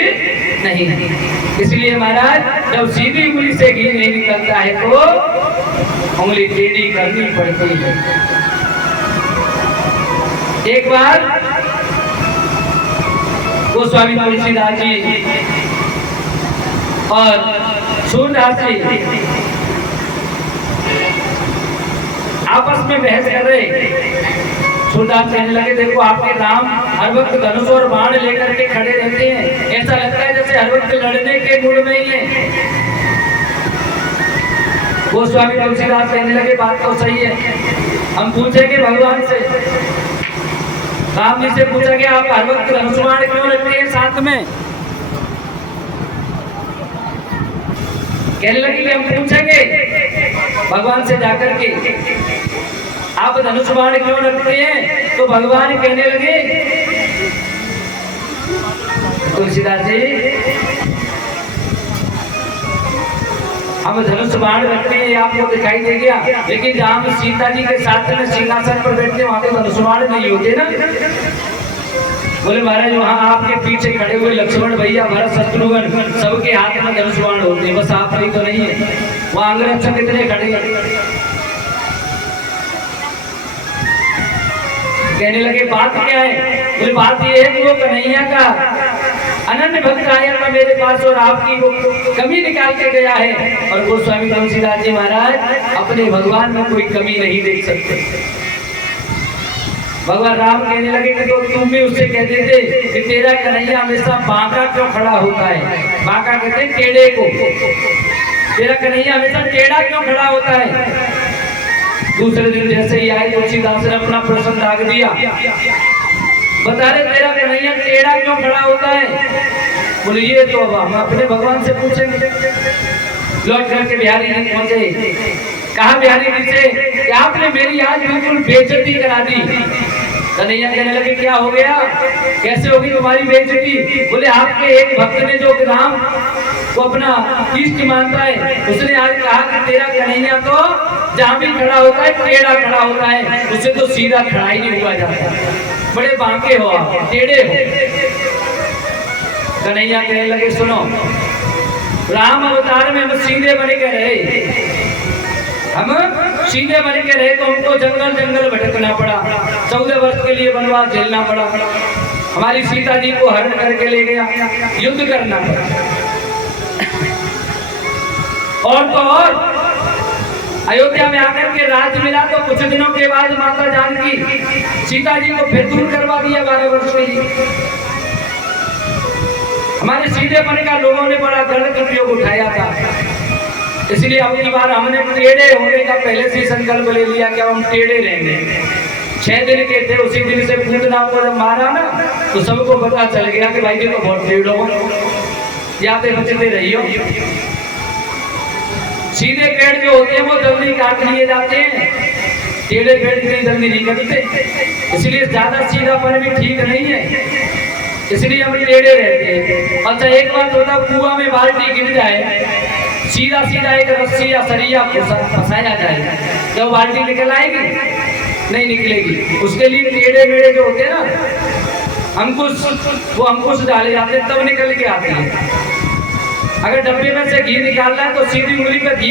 नहीं है। इसलिए महाराज जब सीधी उंगली से घी नहीं निकलता है तो उंगली टेढ़ी करनी पड़ती है। एक बार गोस्वामी तुलसीदास जी और सूरदास जी आपस में बहस कर रहे। सूरदास कहने लगे, देखो आपके राम हर वक्त धनुष और बाण लेकर के खड़े रहते हैं, ऐसा लगता है जैसे हर वक्त लड़ने के मूड में ही है। गोस्वामी तुलसीदास कहने लगे, बात तो सही है, हम पूछेंगे भगवान से। राम जी से पूछा गया, आप हर वक्त धनुष बाण क्यों रखते हैं साथ में? कहने लगे कि हम पूछेंगे भगवान से जाकर के, आप धनुष बाण क्यों रखते हैं? तो भगवान कहने लगे, तुलसीदास जी हम धनुष बाण रखते हैं आपको दिखाई दे गया, लेकिन जहाँ हम सीता जी के साथ में सिंहासन पर बैठते हैं वहां पे धनुष बाण नहीं होते ना। बोले महाराज वहाँ आपके पीछे खड़े हुए लक्ष्मण भैया, भरत, शत्रुघ्न सबके हाथ में धनुष बाण होते हैं, बस आप ही तो नहीं है। वहाँ अंगरक्षक कितने खड़े हैं। कहने लगे बात क्या है? बोले बात ये है कि वो कन्हैया का अनन्य भक्त आया था मेरे पास और आपकी वो कमी निकाल के गया है। और गोस्वामी तुलसीदास जी महाराज अपने भगवान में कोई कमी नहीं देख सकते। भगवान राम कहने लगे कि तो तुम भी उससे कहते थे कि तेरा कन्हैया हमेशा बांका क्यों खड़ा होता है? बांका कहते हैं टेढ़े को, तेरा कन्हैया हमेशा टेढ़ा क्यों खड़ा होता है? दूसरे दिन जैसे ही आए तुलसीदास ने अपना प्रश्न दाग दिया, बता रहे तेरा कन्हैया टेढ़ा क्यों खड़ा होता है? बोले ये तो अब हम अपने भगवान से पूछेंगे। लौट करके बिहारी जी पहुंचे, कहा बिहारी जी से कि आपने मेरी आज बिल्कुल बेइज्जती करा दी। कन्हैया कहने लगे क्या हो गया, कैसे होगी तुम्हारी बेइज्जती? बोले आपके एक भक्त ने जो राम को अपना इष्ट मानता है, उसने आज कहा कि तेरा कन्हैया तो जहाँ भी खड़ा होता है टेढ़ा खड़ा होता है, उससे तो सीधा खड़ा ही नहीं हुआ जाता। बड़े बांके हो आप, टेढ़े हो। कन्हैया कहने लगे सुनो, राम अवतार में हम सीधे बन के रहे, हम सीधे बन के रहे तो हमको जंगल जंगल भटकना पड़ा, 14 वर्ष के लिए वनवास झेलना पड़ा, हमारी सीता जी को हरण करके ले गया, युद्ध करना पड़ा। और तो और अयोध्या में आकर के राज्य मिला तो कुछ दिनों के बाद माता जानकी सीता जी को फिर दूर करवा दिया 12 वर्ष के लिए। हमारे सीधेपन का लोगों ने बड़ा गलत उपयोग उठाया था, इसलिए अगली बार हमने टेढ़े होने का पहले से संकल्प ले लिया कि हम टेढ़े रहेंगे, 6 दिन के थे, उसी दिन से पूतना को जब मारा ना तो सबको पता चल गया कि भाई जी तो बहुत भीड़ हो, जाते बचते रहियो। सीधे पेड़ जो होते हैं वो जल्दी काट लिए जाते हैं, टेढ़े पेड़ इतनी जल्दी नहीं कटते, इसलिए ज्यादा सीधापन भी ठीक नहीं है, इसलिए हम टेढ़े रहते हैं। अच्छा एक बात होता, कुआं में बाल्टी गिर जाए, सीधा सीधा एक रस्सी या सरिया फंसाया जाए, तो बाल्टी निकल आएगी? नहीं निकलेगी। उसके लिए टेढ़े मेढ़े जो होते हैं ना अंकुश, वो अंकुश डाले जाते हैं तब निकल के आते हैं। अगर डब्बे में से घी निकालना है तो सीधी उंगली पे घी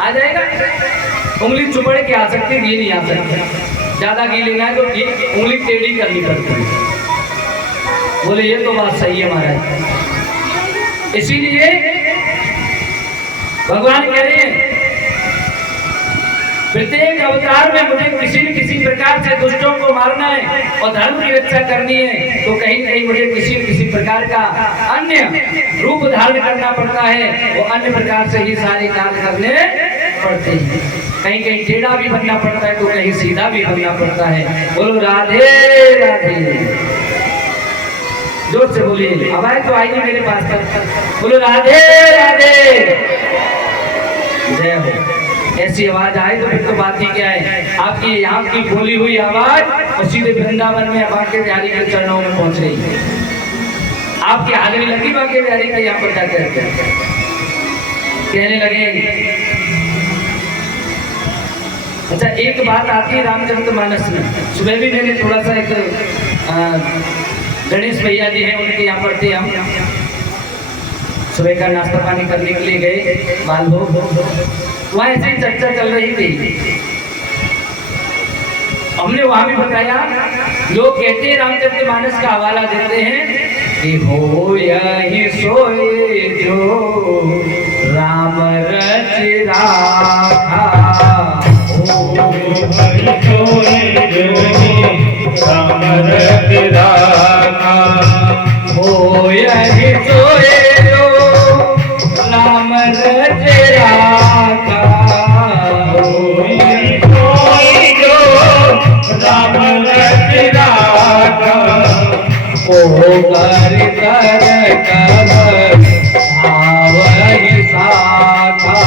आ जाएगा, उंगली चुपड़ के आ सकती है, घी नहीं आ सकती। ज्यादा घी लेना है तो घी उंगली टेढ़ी करनी पड़ती है। बोले ये तो बात सही है महाराज। इसीलिए भगवान कह रहे हैं प्रत्येक अवतार में मुझे किसी न किसी प्रकार से दुष्टों को मारना है और धर्म की रक्षा करनी है, तो कहीं कहीं मुझे किसी न किसी प्रकार का अन्य रूप धारण करना पड़ता है, वो अन्य प्रकार से ही सारे कार्य करने पड़ते हैं। कहीं कहीं टेढ़ा भी बनना पड़ता है तो कहीं सीधा भी बनना पड़ता है। बोलो राधे राधे, जोर से बोलिए, आवाज तो आएगी मेरे पास तक। बोलो राधे राधे, जय हो। ऐसी आवाज आए तो फिर तो बात ही क्या है, आपकी यहाँ की बोली हुई आवाज और सीधे वृंदावन में बांके बिहारी के चरणों में पहुंच रही है। आपकी हाजिरी लगी बांके बिहारी का यहाँ पर जाकर कहने लगे। अच्छा एक बात आती है रामचरितमानस में, सुबह भी मैंने थोड़ा सा एक गणेश भैया जी हैं उनके यहाँ पर थे, हम सुबह का नाश्ता पानी करने के लिए गए बालभोग, वहाँ ऐसी चर्चा चल रही थी। हमने वहां भी बताया, लोग कहते हैं रामचरितमानस का हवाला देते हैं कि हो यही सोए जो राम रच राखा, हो यही सोए जो राम रच राखा, हो यही सोए जो राम रच राखा, राम रच राखा, ओ कर कर कर आवहि साखा,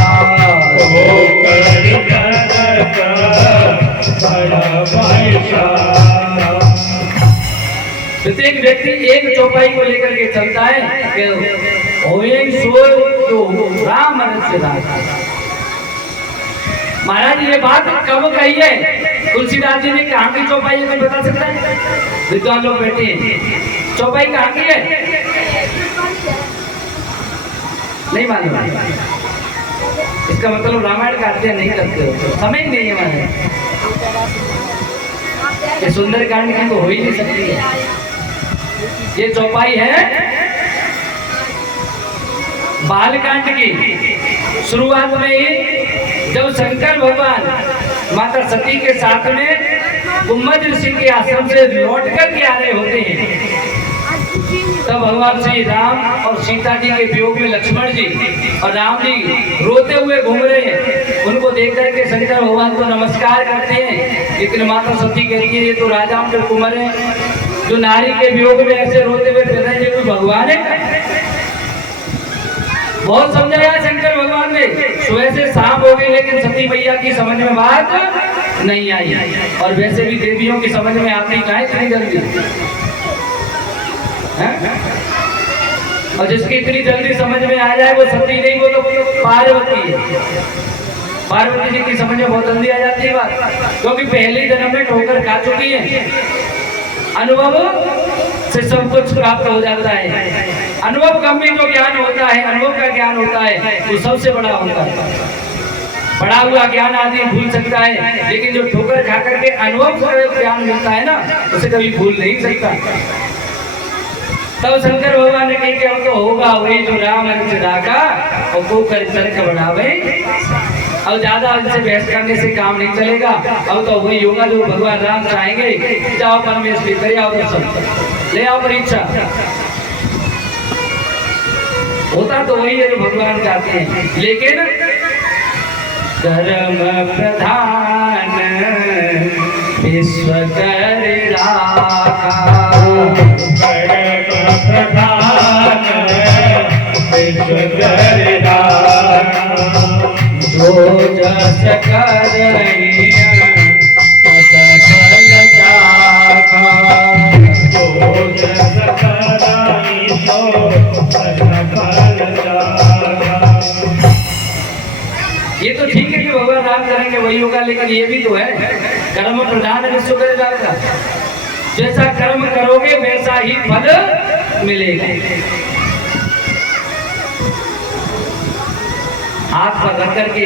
ओ कर कर कर पैसा। प्रत्येक व्यक्ति एक चौपाई को लेकर के चलता है कि होए सो तो राम रच राखा। महाराज ये बात कब कही है? तुलसीदास जी ने कहाँ की चौपाई है, कोई बता सकता है? विद्वान लोग बैठे हैं, चौपाई कहाँ की है? नहीं मालूम। इसका मतलब रामायण का अध्ययन नहीं करते हो, समय ही नहीं है हमारे। ये सुंदरकांड की तो हो ही नहीं सकती है। ये चौपाई है बालकांड की। शुरुआत में ही जब शंकर भगवान माता सती के साथ में गुम्मद ऋषि के आश्रम से लौट कर के आ रहे होते हैं, तब भगवान श्री राम और सीता जी के वियोग में लक्ष्मण जी और राम जी रोते हुए घूम रहे हैं। उनको देख करके शंकर भगवान को नमस्कार करते हैं, लेकिन माता सती कहती है ये तो राजा के कुंवर है, जो नारी के वियोग में ऐसे रोते हुए फिर रहे, कोई भगवान है? बहुत समझाया शंकर भगवान ने, सुबह से शाम हो गई लेकिन सती मैया की समझ में बात नहीं आई। और वैसे भी देवियों की समझ में आती है इतनी जल्दी, और जिसकी इतनी जल्दी समझ में आ जाए वो सती नहीं, वो तो पार्वती है। पार्वती जी की समझ में बहुत जल्दी आ जाती है बात, क्योंकि पहले जन्म में ठोकर खा चुकी है, अनुभव से सब कुछ प्राप्त हो जाता है। अनुभव कम में जो ज्ञान होता है, अनुभव का ज्ञान होता है, वो सबसे बड़ा होता है। पढ़ा हुआ ज्ञान आदमी भूल सकता है, लेकिन जो ठोकर खा करके अनुभव का ज्ञान मिलता है ना, उसे कभी भूल नहीं सकता। तब शंकर भगवान ने कहा अब तो होगा वही जो राम रच राखा और को कर तर्क बढ़ावे। अब ज्यादा उनसे बहस करने से काम नहीं चलेगा, अब तो वही होगा जो भगवान राम चाहेंगे। जाओ परमेश लेकर आओ, दर्शन ले आओ, परीक्षा होता तो वही है जो भगवान चाहते हैं। लेकिन धर्म प्रधान विश्व कर राखा प्रधान विश्व कर राखा जो जस करैया सकल चाखा जो जस कराई तो सकल जागा। ये तो ठीक है कि भगवान राम करेंगे वही होगा, लेकिन ये भी तो है कर्म प्रधान विश्व कर राखा। जैसा कर्म करोगे वैसा ही फल मिलेगा। हाथ पकड़ करके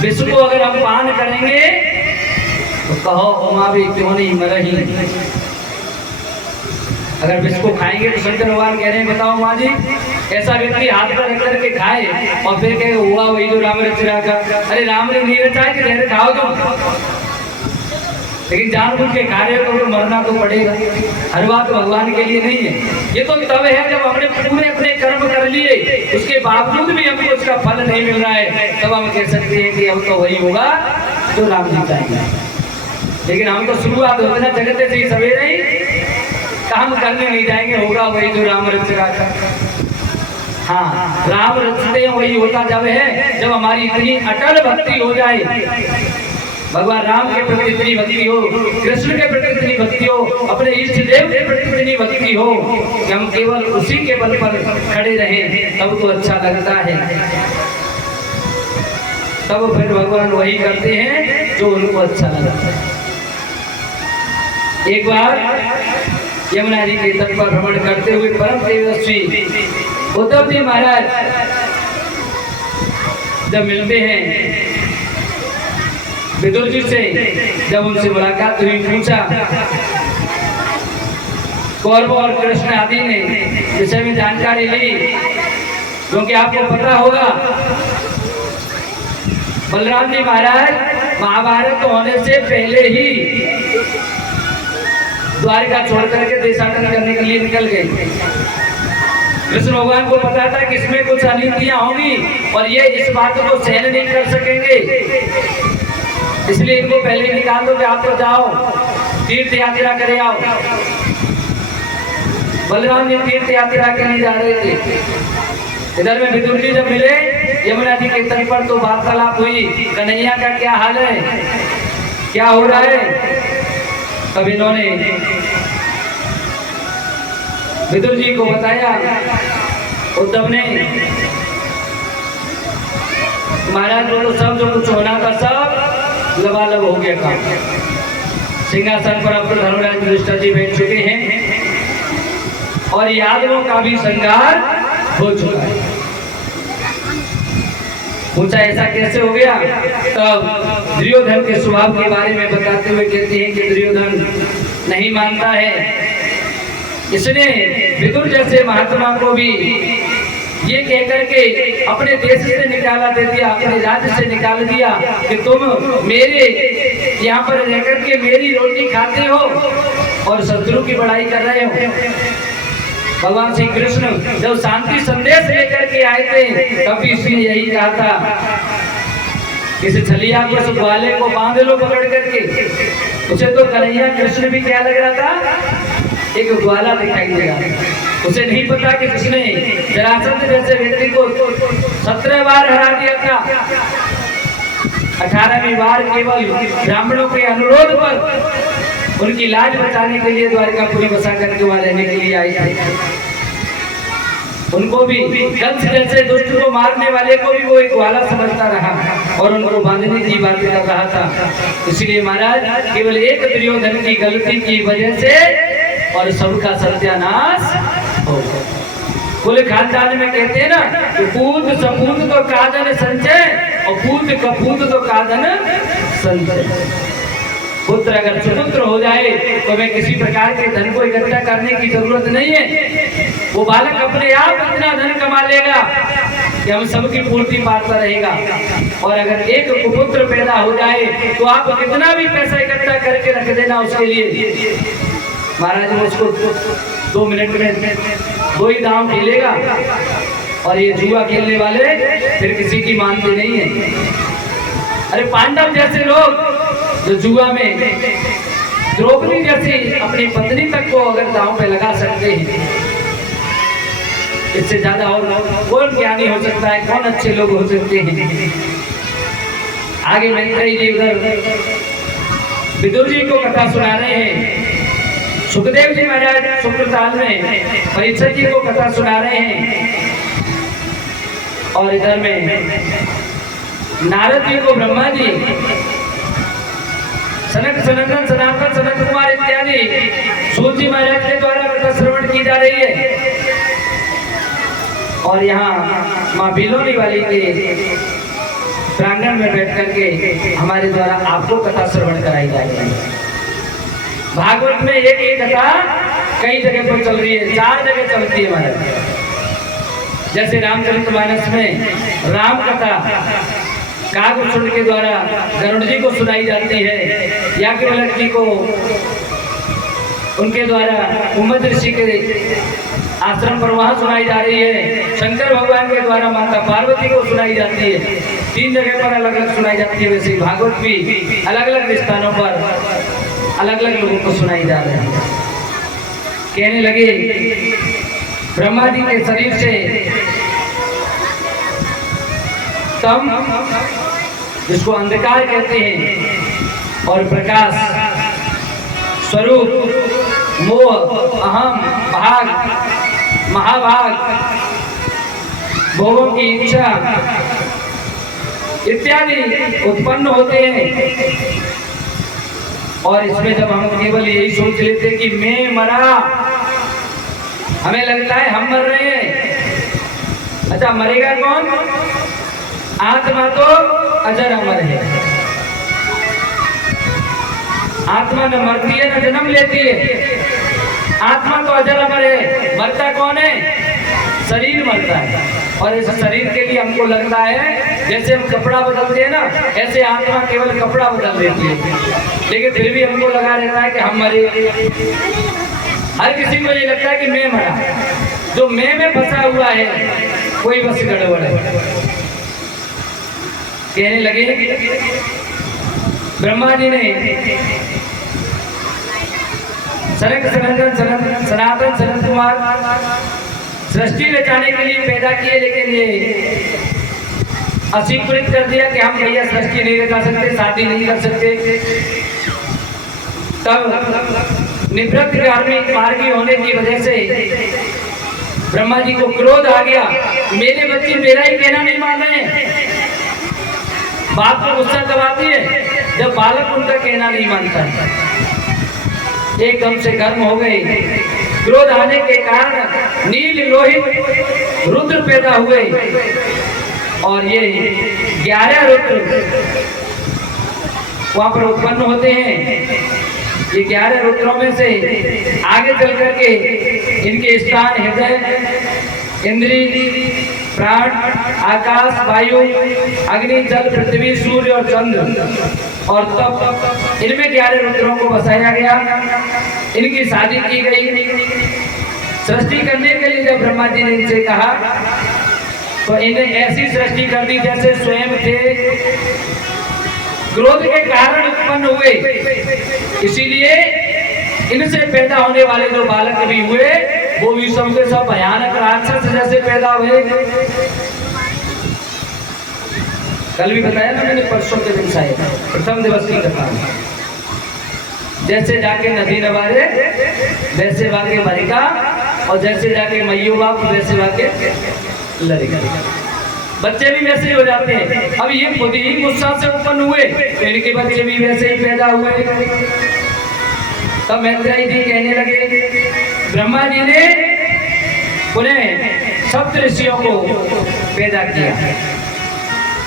विश्व को अगर हम पान करेंगे तो कहो उमा भी क्यों नहीं मरही। अगर विश्व को खाएंगे तो शंकर भगवान कह रहे हैं बताओ माँ जी, ऐसा व्यक्ति हाथ पर रख करके खाए और फिर कहे हुआ वही जो राम रच रखा। अरे राम ने नहीं रचा है कि जहर खाओ तुम, लेकिन जानबूझ के खा रहे हो तो मरना तो पड़ेगा। हर बात भगवान के लिए नहीं है। ये तो तब है जब हमने पूरे अपने कर्म कर लिए, उसके बावजूद भी हमको उसका फल नहीं मिल रहा है, तब हम कह सकते हैं कि अब तो वही होगा जो राम जी चाहेंगे। लेकिन हम तो शुरुआत होते ना जगते से ही सवेरे ही काम करने नहीं जाएंगे, होगा वही जो राम रच रखा। हाँ, राम रचते हैं वही होता जब है जब हमारी इतनी अटल भक्ति हो जाए, भगवान राम के प्रति इतनी भक्ति हो, कृष्ण के प्रति इतनी भक्ति हो, अपने इष्ट देव के प्रति इतनी भक्ति हो कि हम केवल उसी के बल पर खड़े रहें, तब तो अच्छा लगता है। तब फिर भगवान वही करते हैं जो उनको अच्छा लगता है। एक बार यमुना जी के तट पर भ्रमण करते हुए परम तेजस्वी उद्धव जी महाराज जब मिलते हैं विदुर जी से, जब उनसे मुलाकात हुई, पूछा कौरव और कृष्ण आदि ने विषय में जानकारी ली, क्योंकि आपको पता होगा बलराम जी महाराज महाभारत होने से पहले ही द्वारिका छोड़ करके देशाटन करने के लिए निकल गए। कृष्ण भगवान को पता था कि इसमें कुछ अनितियां होंगी और ये इस बात को सहन नहीं कर सकेंगे, इसलिए इनको पहले निकाल दो कि आप तो जाओ तीर्थ यात्रा करे आओ। बलराम जी तीर्थ यात्रा के लिए जा रहे थे। इधर में विदुर जी जब मिले यमुना जी के तट पर तो वार्तालाप हुई, कन्हैया का क्या हाल है, क्या हो रहा है। तब इन्होंने विदुर जी को बताया। उद्धव ने महाराज बोलो सब जो कुछ होना था सब लबालब हो गया काम। सिंहासन पर अब तो धर्मराज युधिष्ठिर जी बैठ चुके हैं और यादवों का भी संहार हो चुका है। पूछा ऐसा कैसे हो गया। तब दुर्योधन के स्वभाव के बारे में बताते हुए कहते हैं कि दुर्योधन नहीं मानता है, इसने विदुर जैसे महात्मा को भी ये कहकर के अपने देश से निकाला दे दिया, अपने राज्य से निकाल दिया कि तुम मेरे यहाँ पर रहकर के मेरी रोटी खाते हो और शत्रु की बड़ाई कर रहे हो। भगवान श्री कृष्ण जब शांति संदेश लेकर के आए थे तब भी इसने यही कहा था, इस छलिया को उस ग्वाले को बांध लो पकड़ करके। उसे तो कन्हैया कृष्ण भी क्या लग रहा था, एक ग्वाला दिखाई दे रहा था। उसे नहीं पता कि किसने जरासंध जैसे व्यक्ति को 17 बार हरा दिया था। 18वीं बार केवल ब्राह्मणों के अनुरोध पर उनकी लाज बचाने के लिए द्वारिकापुरी बसा करके वहां रहने के लिए आए थे। उनको भी कंस जैसे दुष्ट को मारने वाले को भी वो एक ग्वाला समझता रहा और उनको बांधने की बात कर रहा था। इसलिए महाराज केवल एक दुर्योधन की गलती की वजह से और सबका सत्यानाश हो गया। कुल खानदान में कहते हैं ना कि पूत सपूत तो कादन संचय और पूत कपूत तो कादन संचय। पुत्र अगर सुपुत्र हो जाए तो मैं किसी प्रकार के धन को इकट्ठा करने की जरूरत नहीं है, वो बालक अपने आप इतना धन कमा लेगा कि हम सबकी पूर्ति पाता रहेगा। और अगर एक कुपुत्र पैदा हो जाए तो आप कितना भी पैसा इकट्ठा करके रख देना उसके लिए, महाराज वो उसको 2 मिनट में 2 ही दांव खेलेगा। और ये जुआ खेलने वाले फिर किसी की मानते नहीं है। अरे पांडव जैसे लोग जो जुआ में द्रौपदी जैसी अपनी पत्नी तक को अगर दांव पे लगा सकते हैं, इससे ज्यादा और कौन ज्ञानी हो सकता है, कौन अच्छे लोग हो सकते हैं। आगे मैत्रेयी जी उधर विदुर जी को कथा सुना रहे हैं, सुखदेव जी महाराज शुक्रताल में परीक्षित जी को कथा सुना रहे हैं, और इधर में नारद जी को ब्रह्मा जी, सनक सनंदन सनातन सनत कुमार इत्यादि सूत जी महाराज के द्वारा कथा श्रवण की जा रही है। और यहाँ माँ बिलोनी वाली के प्रांगण में बैठ करके हमारे द्वारा आपको कथा श्रवण कराई जा रही है। भागवत में एक ही कथा कई जगह पर चल रही है, 4 जगह चलती है महाराज। जैसे रामचरितमानस में राम कथा काकभूषण के द्वारा गरुड़ जी को सुनाई जाती है, याज्ञवल्क्य जी को उनके द्वारा उम्मद ऋषि के आश्रम पर वहां सुनाई जा रही है, शंकर भगवान के द्वारा माता पार्वती को सुनाई जाती है। 3 जगह पर अलग अलग सुनाई जाती है। वैसे भागवत भी अलग अलग स्थानों पर अलग अलग लोगों को सुनाई जा रही है। कहने लगे ब्रह्मा जी के शरीर से तम, जिसको अंधकार कहते हैं, और प्रकाश स्वरूप, मोह, अहम, भाग, महाभाग, भोगों की इच्छा इत्यादि उत्पन्न होते हैं। और इसमें जब हम केवल यही सोच लेते कि मैं मरा, हमें लगता है हम मर रहे हैं। अच्छा, मरेगा कौन? आत्मा तो अजर अमर है। आत्मा न मरती है न जन्म लेती है, आत्मा तो अजर अमर है। मरता कौन है? शरीर मरता है। और इस शरीर के लिए हमको लगता है जैसे हम कपड़ा बदलते हैं ना, ऐसे आत्मा केवल कपड़ा बदल देती है, लेकिन फिर भी हमको लगा रहता है कि हम मरे। हर किसी को ये लगता है कि मैं मरा। जो मैं में फंसा हुआ है कोई बस गड़बड़ है। कहने लगे ब्रह्मा जी ने सनक सनंदन सनातन सनत कुमार सृष्टि रचाने के लिए पैदा किए, लेकिन ये अस्वीकृत कर दिया कि हम भैया सृष्टि नहीं रचा सकते, शादी नहीं कर सकते। तब निवृत्त धार्मिक मार्गी होने की वजह से ब्रह्मा जी को क्रोध आ गया। मेरे बच्चे मेरा ही कहना नहीं मान रहे हैं। बाप को गुस्सा दबाती है जब बालक उनका कहना नहीं मानता है। एकदम से गर्म हो गए। क्रोध आने के कारण नील लोहित रुद्र पैदा हुए, और ये 11 रुद्र वहां पर उत्पन्न होते हैं। ये 11 रुद्रों में से आगे चल करके इनके स्थान हृदय, इंद्री, प्राण, आकाश, वायु, अग्नि, जल, पृथ्वी, सूर्य और चंद्र, और तब इनमें 11 रुद्रों को बसाया गया। इनकी शादी की गई। सृष्टि करने के लिए जब ब्रह्मा जी ने इनसे कहा तो इन्हें ऐसी सृष्टि कर दी जैसे स्वयं थे क्रोध के कारण उत्पन्न हुए। इसीलिए इनसे पैदा होने वाले जो बालक भी हुए वो भी सबके सब भयानक राक्षस जैसे पैदा हुए। कल भी बताया ना मैंने, परसों के दिन शायद प्रथम दिवस की कथा। जैसे जाके नदी नवारे वैसे वाके मरेगा, और जैसे जाके मैयो बाप वैसे वाके लड़ेगा। बच्चे भी वैसे ही हो जाते हैं। अब ये खुद ही गुस्सा से उत्पन्न हुए तो इनके बच्चे भी वैसे ही पैदा हुए। तब मैत्रेयी जी कहने लगे ब्रह्मा जी ने उन्हें सप्त ऋषियों को पैदा किया।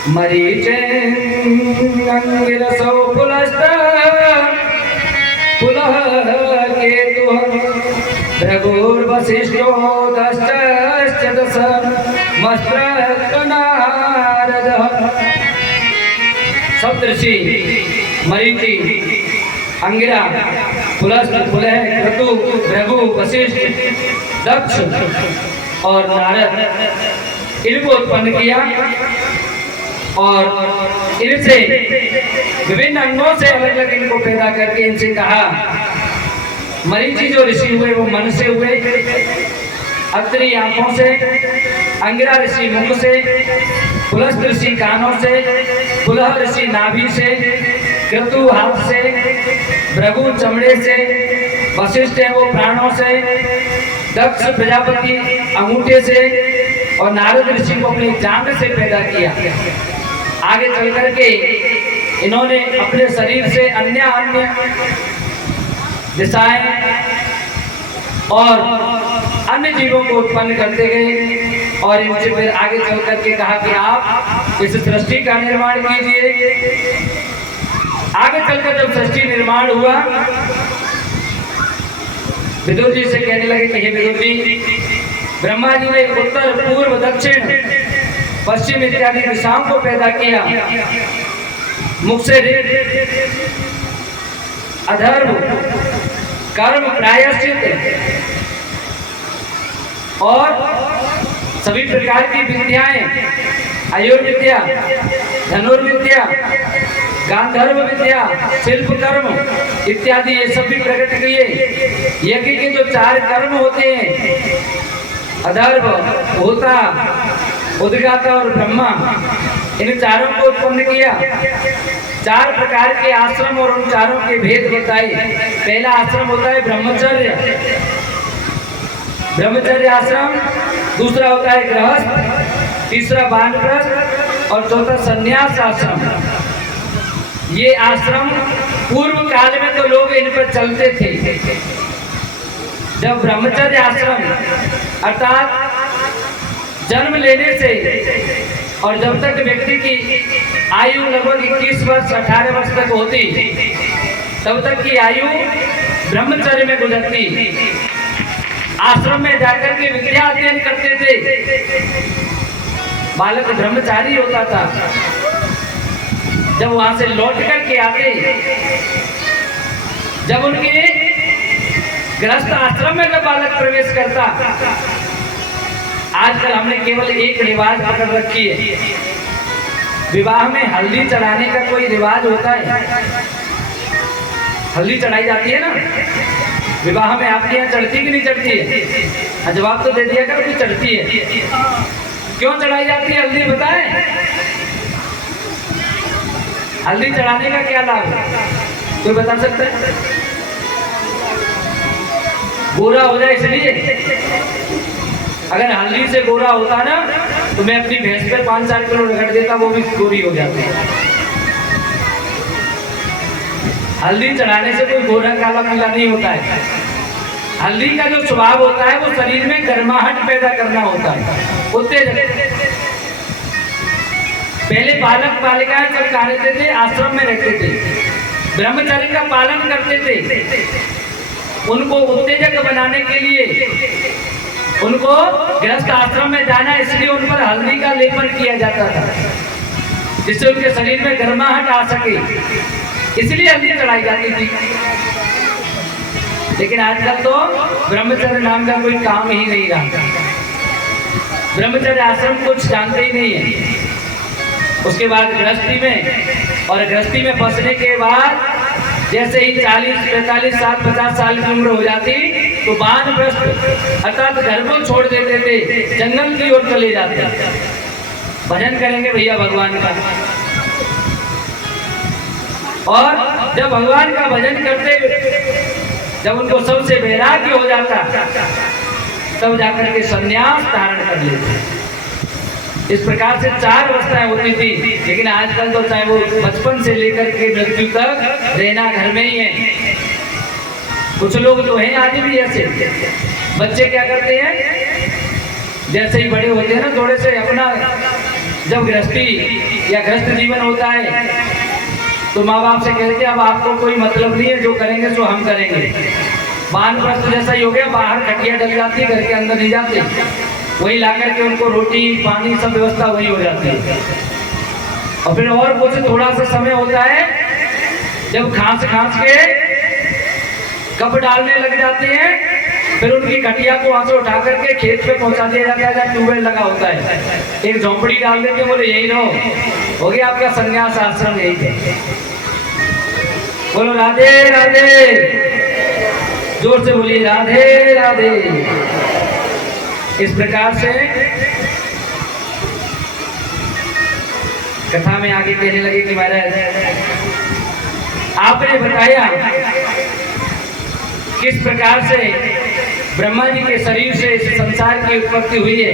मरीचे अंगिरसो पुलस्ता पुलह केतु भृगुर्वसिष्ठो दश्च दश मस्त्र नारद। सप्तऋषि मरीचि, अंगिरा, पुलस्त्य, पुलह, क्रतु, भृगु, वशिष्ठ, दक्ष और नारद, इनको उत्पन्न किया। और इनसे विभिन्न अंगों से अलग अलग इनको पैदा करके इनसे कहा, मरीचि जो ऋषि हुए वो मन से हुए, अत्रि आंखों से, अंगिरा ऋषि मुख से, पुलस्त ऋषि कानों से, पुलह ऋषि नाभि से, क्रतु हाथ से, भृगु चमड़े से, वशिष्ठ है वो प्राणों से, दक्ष प्रजापति अंगूठे से और नारद ऋषि को अपनी जांघ से पैदा किया। आगे चल करके इन्होंने अपने शरीर से अन्य अन्य दिशाएं और अन्य जीवों को उत्पन्न करते गए और इनसे फिर आगे चल करके कहा कि आप इस सृष्टि का निर्माण कीजिए। आगे चलकर जब सृष्टि निर्माण हुआ, विदुर जी से कहने लगे कि हे विदुर जी, ब्रह्मा जी ने उत्तर पूर्व दक्षिण पश्चिम इत्यादि दिशाओं को पैदा किया। मुख से अधर्म कर्म प्रायश्चित और सभी प्रकार की विद्याएं, आयुर्विद्या, धनुर्विद्या, गांधर्व विद्या, शिल्प कर्म इत्यादि ये सब भी प्रकट किए। यज्ञ के जो 4 कर्म होते हैं, अधर्व, होता, उद्गाता और ब्रह्मा, इन चारों को उत्पन्न किया। 4 प्रकार के आश्रम और उन चारों के भेद बताए। पहला आश्रम होता है ब्रह्मचर्य, ब्रह्मचर्य आश्रम। दूसरा होता है गृहस्थ, तीसरा वानप्रस्थ और चौथा संन्यास आश्रम। ये आश्रम पूर्व काल में तो लोग इन पर चलते थे। जब ब्रह्मचर्य आश्रम अर्थात जन्म लेने से और जब तक व्यक्ति की आयु लगभग 21 वर्ष 18 वर्ष तक होती, तब तक की आयु ब्रह्मचर्य में गुजरती। आश्रम में जाकर के विद्या अध्ययन करते थे। बालक ब्रह्मचारी होता था। जब वहां से लौट करके आते, जब उनके गृहस्थ आश्रम में जब बालक प्रवेश करता, आजकल हमने केवल एक रिवाज पकड़ रखी है। विवाह में हल्दी चढ़ाने का कोई रिवाज होता है? हल्दी चढ़ाई जाती है ना विवाह में। आपके यहाँ चढ़ती कि नहीं चढ़ती है? जवाब तो दे दिया कर, कि चढ़ती है। क्यों चढ़ाई जाती है हल्दी, बताएं? हल्दी चढ़ाने का क्या लाभ है, कोई बता सकता है? गोरा हो जाए इसलिए। अगर हल्दी से गोरा होता ना तो मैं अपनी भैंस पे 5-4 किलो रगड़ देता, वो भी गोरी हो जाती। हल्दी चढ़ाने से कोई गोरा काला पीला नहीं होता है। हल्दी का जो स्वभाव होता है वो शरीर में गर्माहट पैदा करना होता है, उत्तेजन। पहले बालक बालिकाएं जब कहा रहते थे, आश्रम में रहते थे, ब्रह्मचर्य का पालन करते थे, उनको उत्तेजक बनाने के लिए उनको गृहस्थ आश्रम में जाना, इसलिए उन पर हल्दी का लेपन किया जाता था, जिससे उनके शरीर में गर्माहट आ सके, इसलिए हल्दी चढ़ाई जाती थी। लेकिन आजकल तो ब्रह्मचर्य नाम का कोई काम ही नहीं रहा। ब्रह्मचर्य आश्रम कुछ जानते ही नहीं है। उसके बाद गृहस्थी में, और गृहस्थी में फंसने के बाद जैसे ही 40, 45 साल, 50 साल की उम्र हो जाती तो वानप्रस्थ अर्थात घर को छोड़ देते थे, जंगल की ओर चले जाते। भजन करेंगे भैया भगवान का। और जब भगवान का भजन करते, जब उनको सबसे वैराग्य हो जाता, तब जाकर के संन्यास धारण कर लेते। इस प्रकार से 4 अवस्थाएं होती थी। लेकिन आजकल तो चाहे वो बचपन से लेकर के मृत्यु तक रहना घर में ही है। कुछ लोग तो हैं आज भी ऐसे। बच्चे क्या करते हैं, जैसे ही बड़े होते हैं ना, थोड़े से अपना जब गृहस्थी या गृहस्थ जीवन होता है तो माँ बाप से कहते हैं अब आपको कोई मतलब नहीं है, जो करेंगे सो हम करेंगे। वानप्रस्थ जैसा ही हो गया, बाहर खटिया डल जाती है, घर के अंदर नहीं जाते, वही ला करके उनको रोटी पानी सब व्यवस्था वही हो जाती है। और फिर और कुछ थोड़ा सा समय होता है जब खांस के कप डालने लग जाते हैं फिर उनकी खटिया को वहां से उठा करके खेत पे पहुंचा दिया जाता है जहाँ ट्यूबवेल लगा होता है, एक झोंपड़ी डाल देंगे, बोले यही रहो, हो गया आपका संन्यास आश्रम यही है। बोलो राधे राधे, जोर से बोलिए राधे राधे। इस प्रकार से कथा में आगे कहने लगे कि महाराज आपने बताया किस प्रकार से ब्रह्मा जी के शरीर से इस संसार की उत्पत्ति हुई है।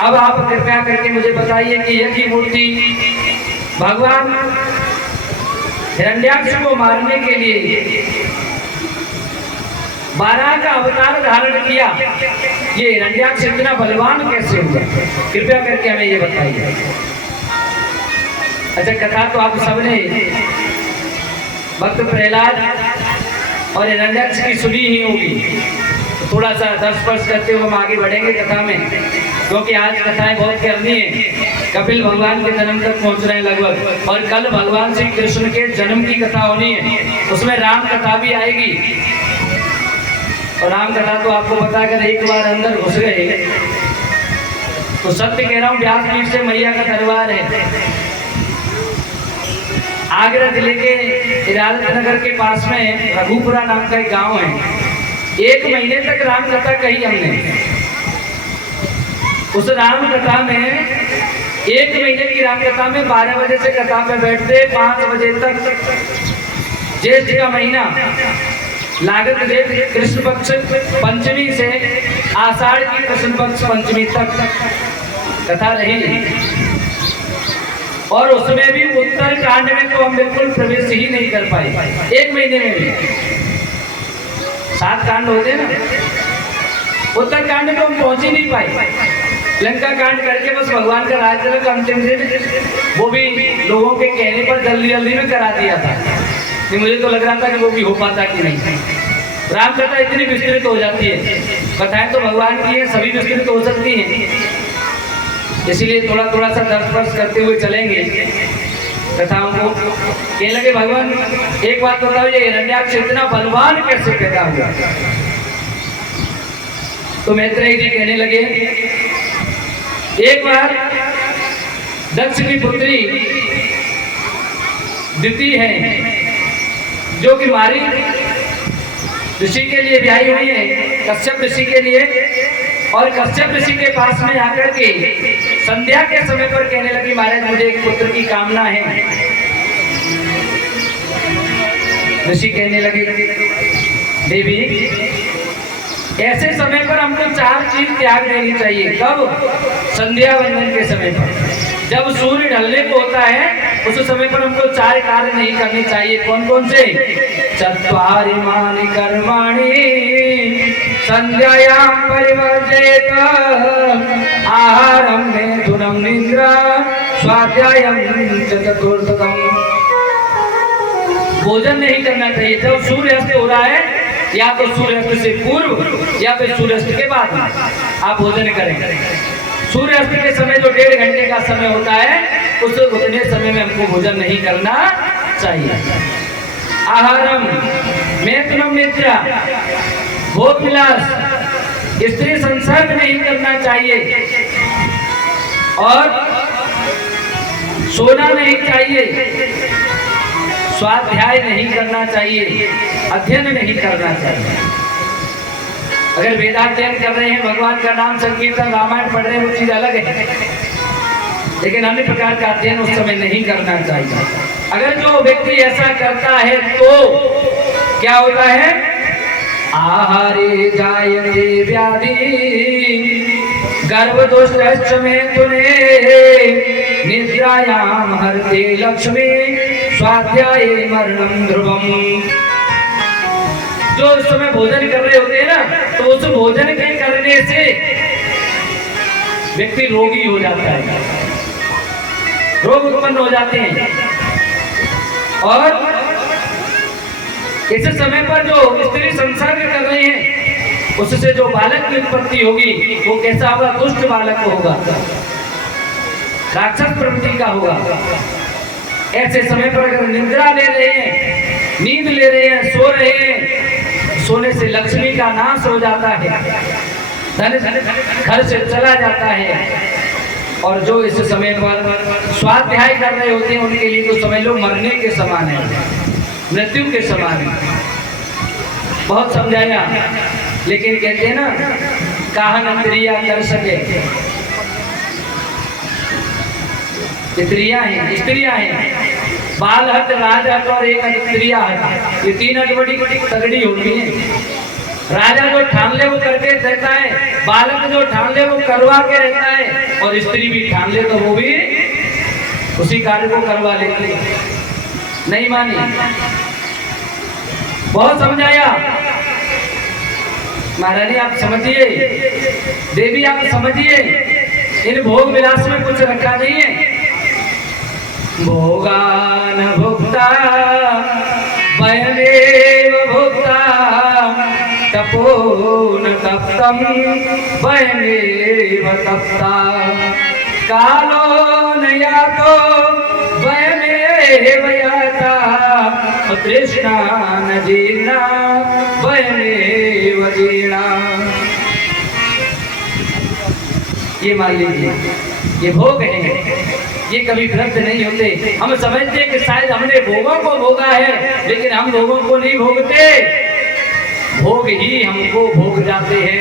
अब आप कृपया करके मुझे बताइए कि यज्ञ मूर्ति भगवान हिरण्याक्ष को मारने के लिए 12 का अवतार धारण किया, ये हिरण्याक्ष इतना बलवान कैसे हुआ, कृपया करके हमें ये बताइए। अच्छा, कथा तो आप सबने भक्त प्रहलाद और हिरण्याक्ष की सुनी ही होगी, तो थोड़ा सा दर्श करते हुए हम आगे बढ़ेंगे कथा में, क्योंकि आज कथाएं बहुत करनी है। कपिल भगवान के जन्म तक पहुंच रहे हैं लगभग, और कल भगवान श्री कृष्ण के जन्म की कथा होनी है, उसमें राम कथा भी आएगी। और राम कथा तो आपको पता है, अगर एक बार अंदर घुस गए तो सत्य कह रहा हूँ, व्यासपीठ से मैया का दरबार है। आगरा जिले के इरादत नगर के पास में रघुपुरा नाम का एक गांव है। 1 महीने तक राम कथा कही हमने। उस राम कथा में 1 महीने की राम कथा में 12 बजे से कथा पे बैठते 5 बजे तक, ज्येष्ठ का महीना लागत जेठ कृष्ण पक्ष पंचमी से आषाढ़ की कृष्ण पक्ष पंचमी तक कथा रही। और उसमें भी उत्तर कांड में तो हम बिल्कुल प्रवेश ही नहीं कर पाए। 1 महीने में भी 7 कांड होते ना, उत्तर कांड में तो हम पहुंच ही नहीं पाए। लंका कांड करके बस भगवान का राज तिलक अंतिम दिन, वो भी लोगों के कहने पर जल्दी जल्दी में करा दिया था। नहीं, मुझे तो लग रहा था कि वो भी हो पाता कि नहीं। राम कथा इतनी विस्तृत हो जाती है, कथाएं तो भगवान की है, सभी विस्तृत हो सकती हैं, इसीलिए थोड़ा थोड़ा सा दर्श करते हुए चलेंगे कथाओं को। कहने लगे भगवान एक बात बताओ, ये हिरण्याक्ष इतना बलवान कैसे पैदा हुआ। तो मैत्रेय जी कहने लगे, एक बार दक्ष की पुत्री दिति है, जो कि मारी ऋषि के लिए ब्याही हुई है, कश्यप ऋषि के लिए। और कश्यप ऋषि के पास में आकर के संध्या के समय पर कहने लगी, महाराज मुझे एक पुत्र की कामना है। ऋषि कहने लगे, देवी ऐसे समय पर हमको 4 चीज त्याग देनी चाहिए। कब? संध्या वंदन के समय पर, जब सूर्य ढलने को होता है उस समय पर हमको 4 कार्य नहीं करने चाहिए। कौन कौन से? चत्वारिमानि कर्माणि संध्यायां परिवर्जेत, आहारं मेथुनं निद्रा स्वाध्यायं च चतुर्थकम्। भोजन नहीं करना चाहिए जब सूर्यास्त हो रहा है, या तो सूर्यास्त से पूर्व या फिर सूर्यास्त के बाद आप भोजन करें। सूर्यास्त के समय जो 1.5 घंटे का समय होता है, उस उतने समय में हमको भोजन नहीं करना चाहिए। आहारम मैथुनम निद्रा, भोग विलास, स्त्री संसर्ग नहीं करना चाहिए, और सोना नहीं चाहिए, स्वाध्याय नहीं करना चाहिए, अध्ययन नहीं करना चाहिए। अगर वेदाध्ययन कर रहे हैं, भगवान का नाम संकीर्तन रामायण पढ़ रहे हैं, वो चीज अलग है, लेकिन अन्य प्रकार का अध्ययन उस समय नहीं करना चाहिए। अगर जो व्यक्ति ऐसा करता है तो क्या होता है? आहारे जायते व्याधि गर्भदोष में तुने निद्रायाम हरते लक्ष्मी स्वाध्याये मरणम ध्रुवम। जो उस समय भोजन कर रहे होते हैं ना, तो उस भोजन के करने से व्यक्ति रोगी हो जाता है, रोग उत्पन्न हो जाते हैं। और इस समय पर जो स्त्री संसर्ग कर रहे हैं, उससे जो बालक की उत्पत्ति होगी वो कैसा होगा? दुष्ट बालक होगा, राक्षस प्रवृत्ति का होगा। ऐसे समय पर अगर निद्रा ले रहे हैं, नींद ले रहे हैं, सो रहे हैं, सोने से लक्ष्मी का नाश हो जाता है, धन घर से चला जाता है। और जो इस समय पर स्वाध्याय कर रहे होते हैं उनके लिए तो समझ लो मरने के समान है, मृत्यु के समान है। बहुत समझाया, लेकिन कहते हैं ना काहन क्रिया कर सके, स्त्रियां हैं, बाल हट, राज हट और एक हट स्त्रियां हट, ये तीन हट बड़ी तगड़ी होती है। राजा जो ठान ले वो करके रहता है, बालक जो ठान ले वो करवा के रहता है, और स्त्री भी ठान ले तो वो भी उसी कार्य को करवा लेती है। नहीं मानी, बहुत समझाया। महारानी आप समझिए, देवी आप समझिए, इन भोग विलास में कुछ रखा नहीं है। भोगान भुक्ता वयमेव भुक्ता तपो न तप्तम वयमेव तप्ता कालो न यातो वयमेव याता तृष्णा न जीर्णा वयमेव जीर्णा। ये मान लीजिए, ये भोग है, ये कभी भ्रष्ट नहीं होते। हम समझते हैं कि शायद हमने भोगों को भोगा है, लेकिन हम भोगों को नहीं भोगते, भोग ही हमको भोग जाते हैं।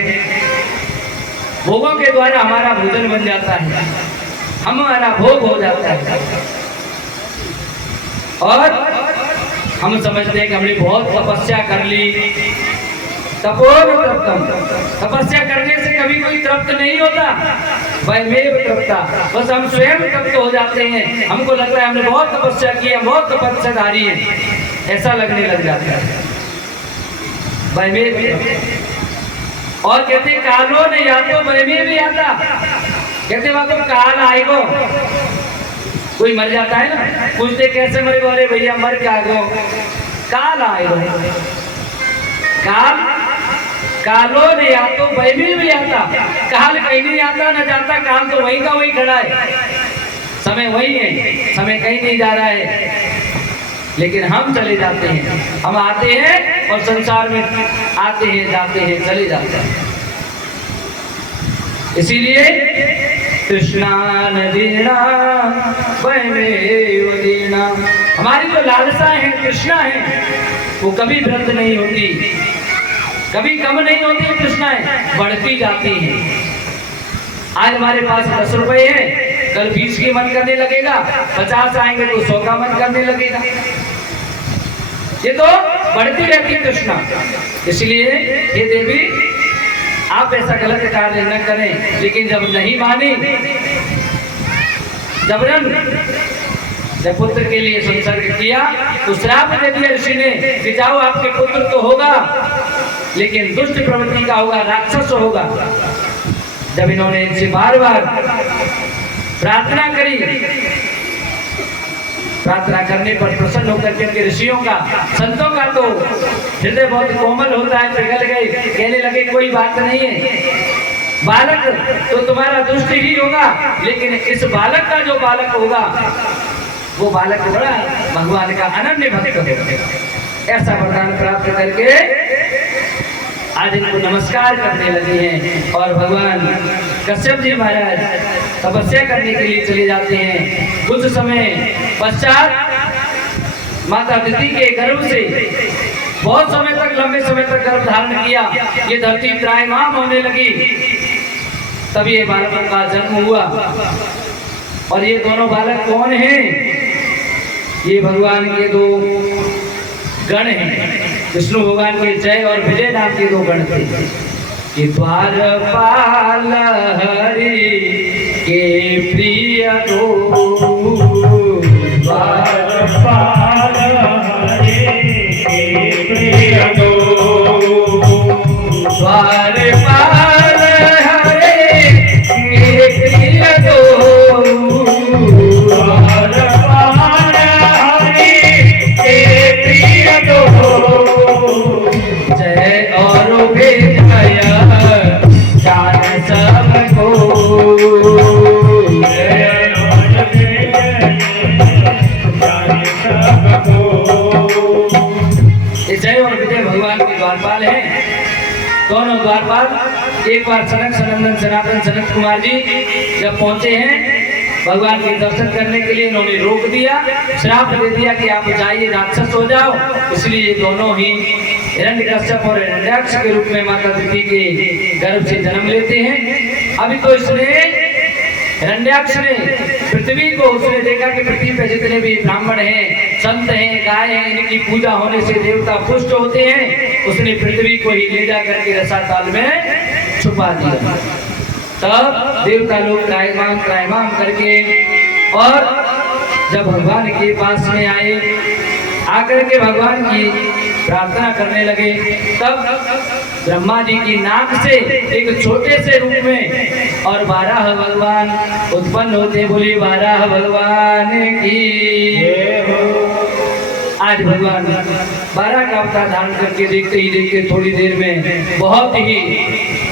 भोगों के द्वारा हमारा भोजन बन जाता है, हमारा भोग हो जाता है। और हम समझते हैं कि हमने बहुत तपस्या कर ली, तपस्या करने से कभी कोई तृप्त नहीं होता, वयमेव तृप्ता, बस हम स्वयं तृप्त हो जाते हैं। हमको लगता है हमने बहुत तपस्या की है, बहुत तपस्याधारी है, ऐसा लगने लग जाता है। वयमेव तृप्ता। और कहते कालो ने या तो वयमेव भी आता, कहते वहां तो काल आएगो। कोई मर जाता है ना, पूछते कैसे मरे, अरे भैया मर के आ गो, काल आएगो। कालो ने या तो वयमेव भी आता, काल कहीं नहीं आता न जाता, काल तो वहीं का वहीं खड़ा है, समय वही है, समय कहीं नहीं जा रहा है। लेकिन हम चले जाते हैं, हम आते हैं और संसार में आते हैं, जाते हैं, चले जाते हैं। इसीलिए कृष्णा नदीना वयमेव दीना, हमारी जो लालसा है कृष्णा है वो कभी भ्रष्ट नहीं होती, कभी कम नहीं होती। कृष्णाएं बढ़ती जाती हैं। आज हमारे पास 10 रुपए हैं, कल 20 की मन करने लगेगा, 50 आएंगे तो 100 का मन करने लगेगा। ये तो बढ़ती रहती है कृष्णा। इसलिए ये देवी आप ऐसा गलत कार्य न करें। लेकिन जब नहीं मानी, जबरन जब पुत्र के लिए संसर्ग किया तो श्राप दे दिया ऋषि ने कि जाओ आपके पुत्र तो होगा, लेकिन दुष्ट प्रवृत्ति का होगा, राक्षस होगा। जब इन्होंने इनसे बार बार प्रार्थना करी, प्रार्थना करने पर प्रसन्न होकर के ऋषियों का, संतों का तो हृदय बहुत कोमल होता है, पिघल गए, कहने लगे कोई बात नहीं है, बालक तो तुम्हारा दुष्ट ही होगा, लेकिन इस बालक का जो बालक होगा वो बालक बड़ा भगवान का अनन्य भक्त होगा। ऐसा वरदान प्राप्त करके आज इनको नमस्कार करने लगे हैं। और भगवान कश्यप जी महाराज तपस्या करने के लिए चले जाते हैं। कुछ समय पश्चात माता अदिति के गर्भ से बहुत समय तक, लंबे समय तक गर्भ धारण किया, ये धरती त्रायमाम होने लगी, तब ये बालकों का जन्म हुआ। और ये दोनों बालक कौन हैं? ये भगवान के दो गण हैं, विष्णु भगवान के जय और विजय नाम के दो गण थे। ये द्वारपाल हरि के प्रिय दो, द्वारपाल हरि के प्रिय दो, द्वारपाल हरि के प्रिय दो, जय और विजय जान सबको, जय और विजय एक बार सनक सनंदन सनातन सनत कुमार जी जब पहुंचे हैं भगवान के दर्शन करने के लिए, इन्होंने रोक दिया, श्राप दे दिया कि आप जाइए राक्षस हो जाओ। इसलिए ये दोनों ही हिरण्यकश्यप और हिरण्याक्ष के रूप में माता दिति के गर्भ से जन्म लेते हैं। अभी तो इसने हिरण्याक्ष ने पृथ्वी को उसने देखा कि पृथ्वी पे जितने भी ब्राह्मण हैं, संत हैं, गाय हैं, इनकी पूजा होने से देवता पुष्ट होते हैं। उसने पृथ्वी को ही ले जा करके रसातल में छुपा दिया। तब देवता लोग त्रायमाम करके और जब भगवान के पास में आए, आकर के भगवान की प्रार्थना करने लगे, तब ब्रह्मा जी की नाक से एक छोटे से रूप में और 12 भगवान उत्पन्न होते। बोले 12 भगवान की। आज भगवान 12 का अवतार धारण करके देखते ही देखते थोड़ी देर में बहुत ही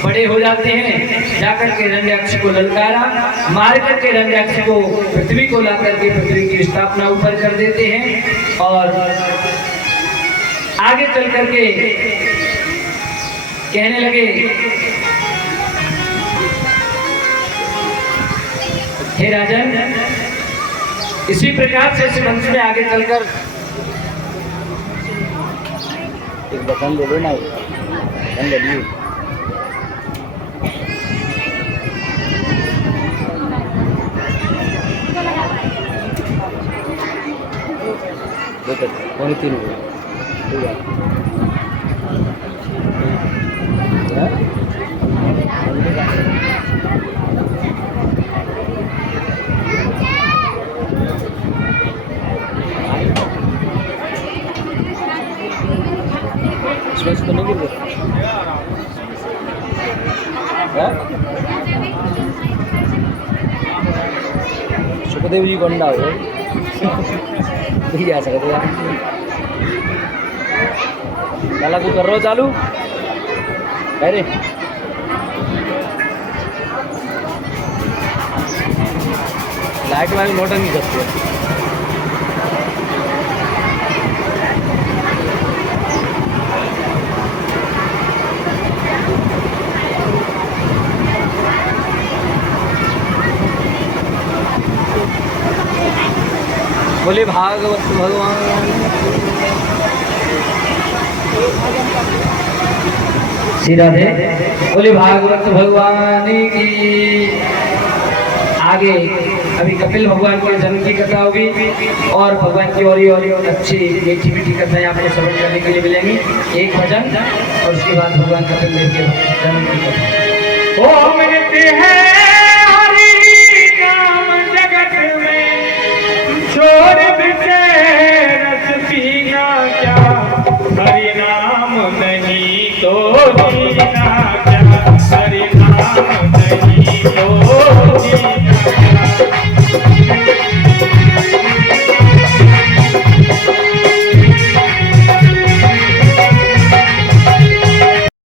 बड़े हो जाते हैं। जाकर के हिरण्याक्ष को ललकारा, मार करके हिरण्याक्ष को पृथ्वी को ला करके पृथ्वी की स्थापना ऊपर कर देते हैं। और आगे चल करके कहने लगे, हे राजन, इसी प्रकार से इस वंश में आगे चलकर एक बटन दे दो ना, बटन दे दिए। पौने 3 हो इसमें तो नहीं गिर सुखदेव जी गोंडा हो नहीं जा सकते यार। काला को कर रहे हो चालू अरे लाइट वाली मोटर नहीं करती है। बोले भागवत भगवान श्री राधे। बोले भागवत भगवान की। आगे अभी कपिल भगवान के जन्म की कथा होगी और भगवान की और अच्छी मीठी मीठी कथाएं आपको श्रवण करने के लिए मिलेंगी। एक भजन और उसके बाद भगवान कपिल देव के जन्म की कथा।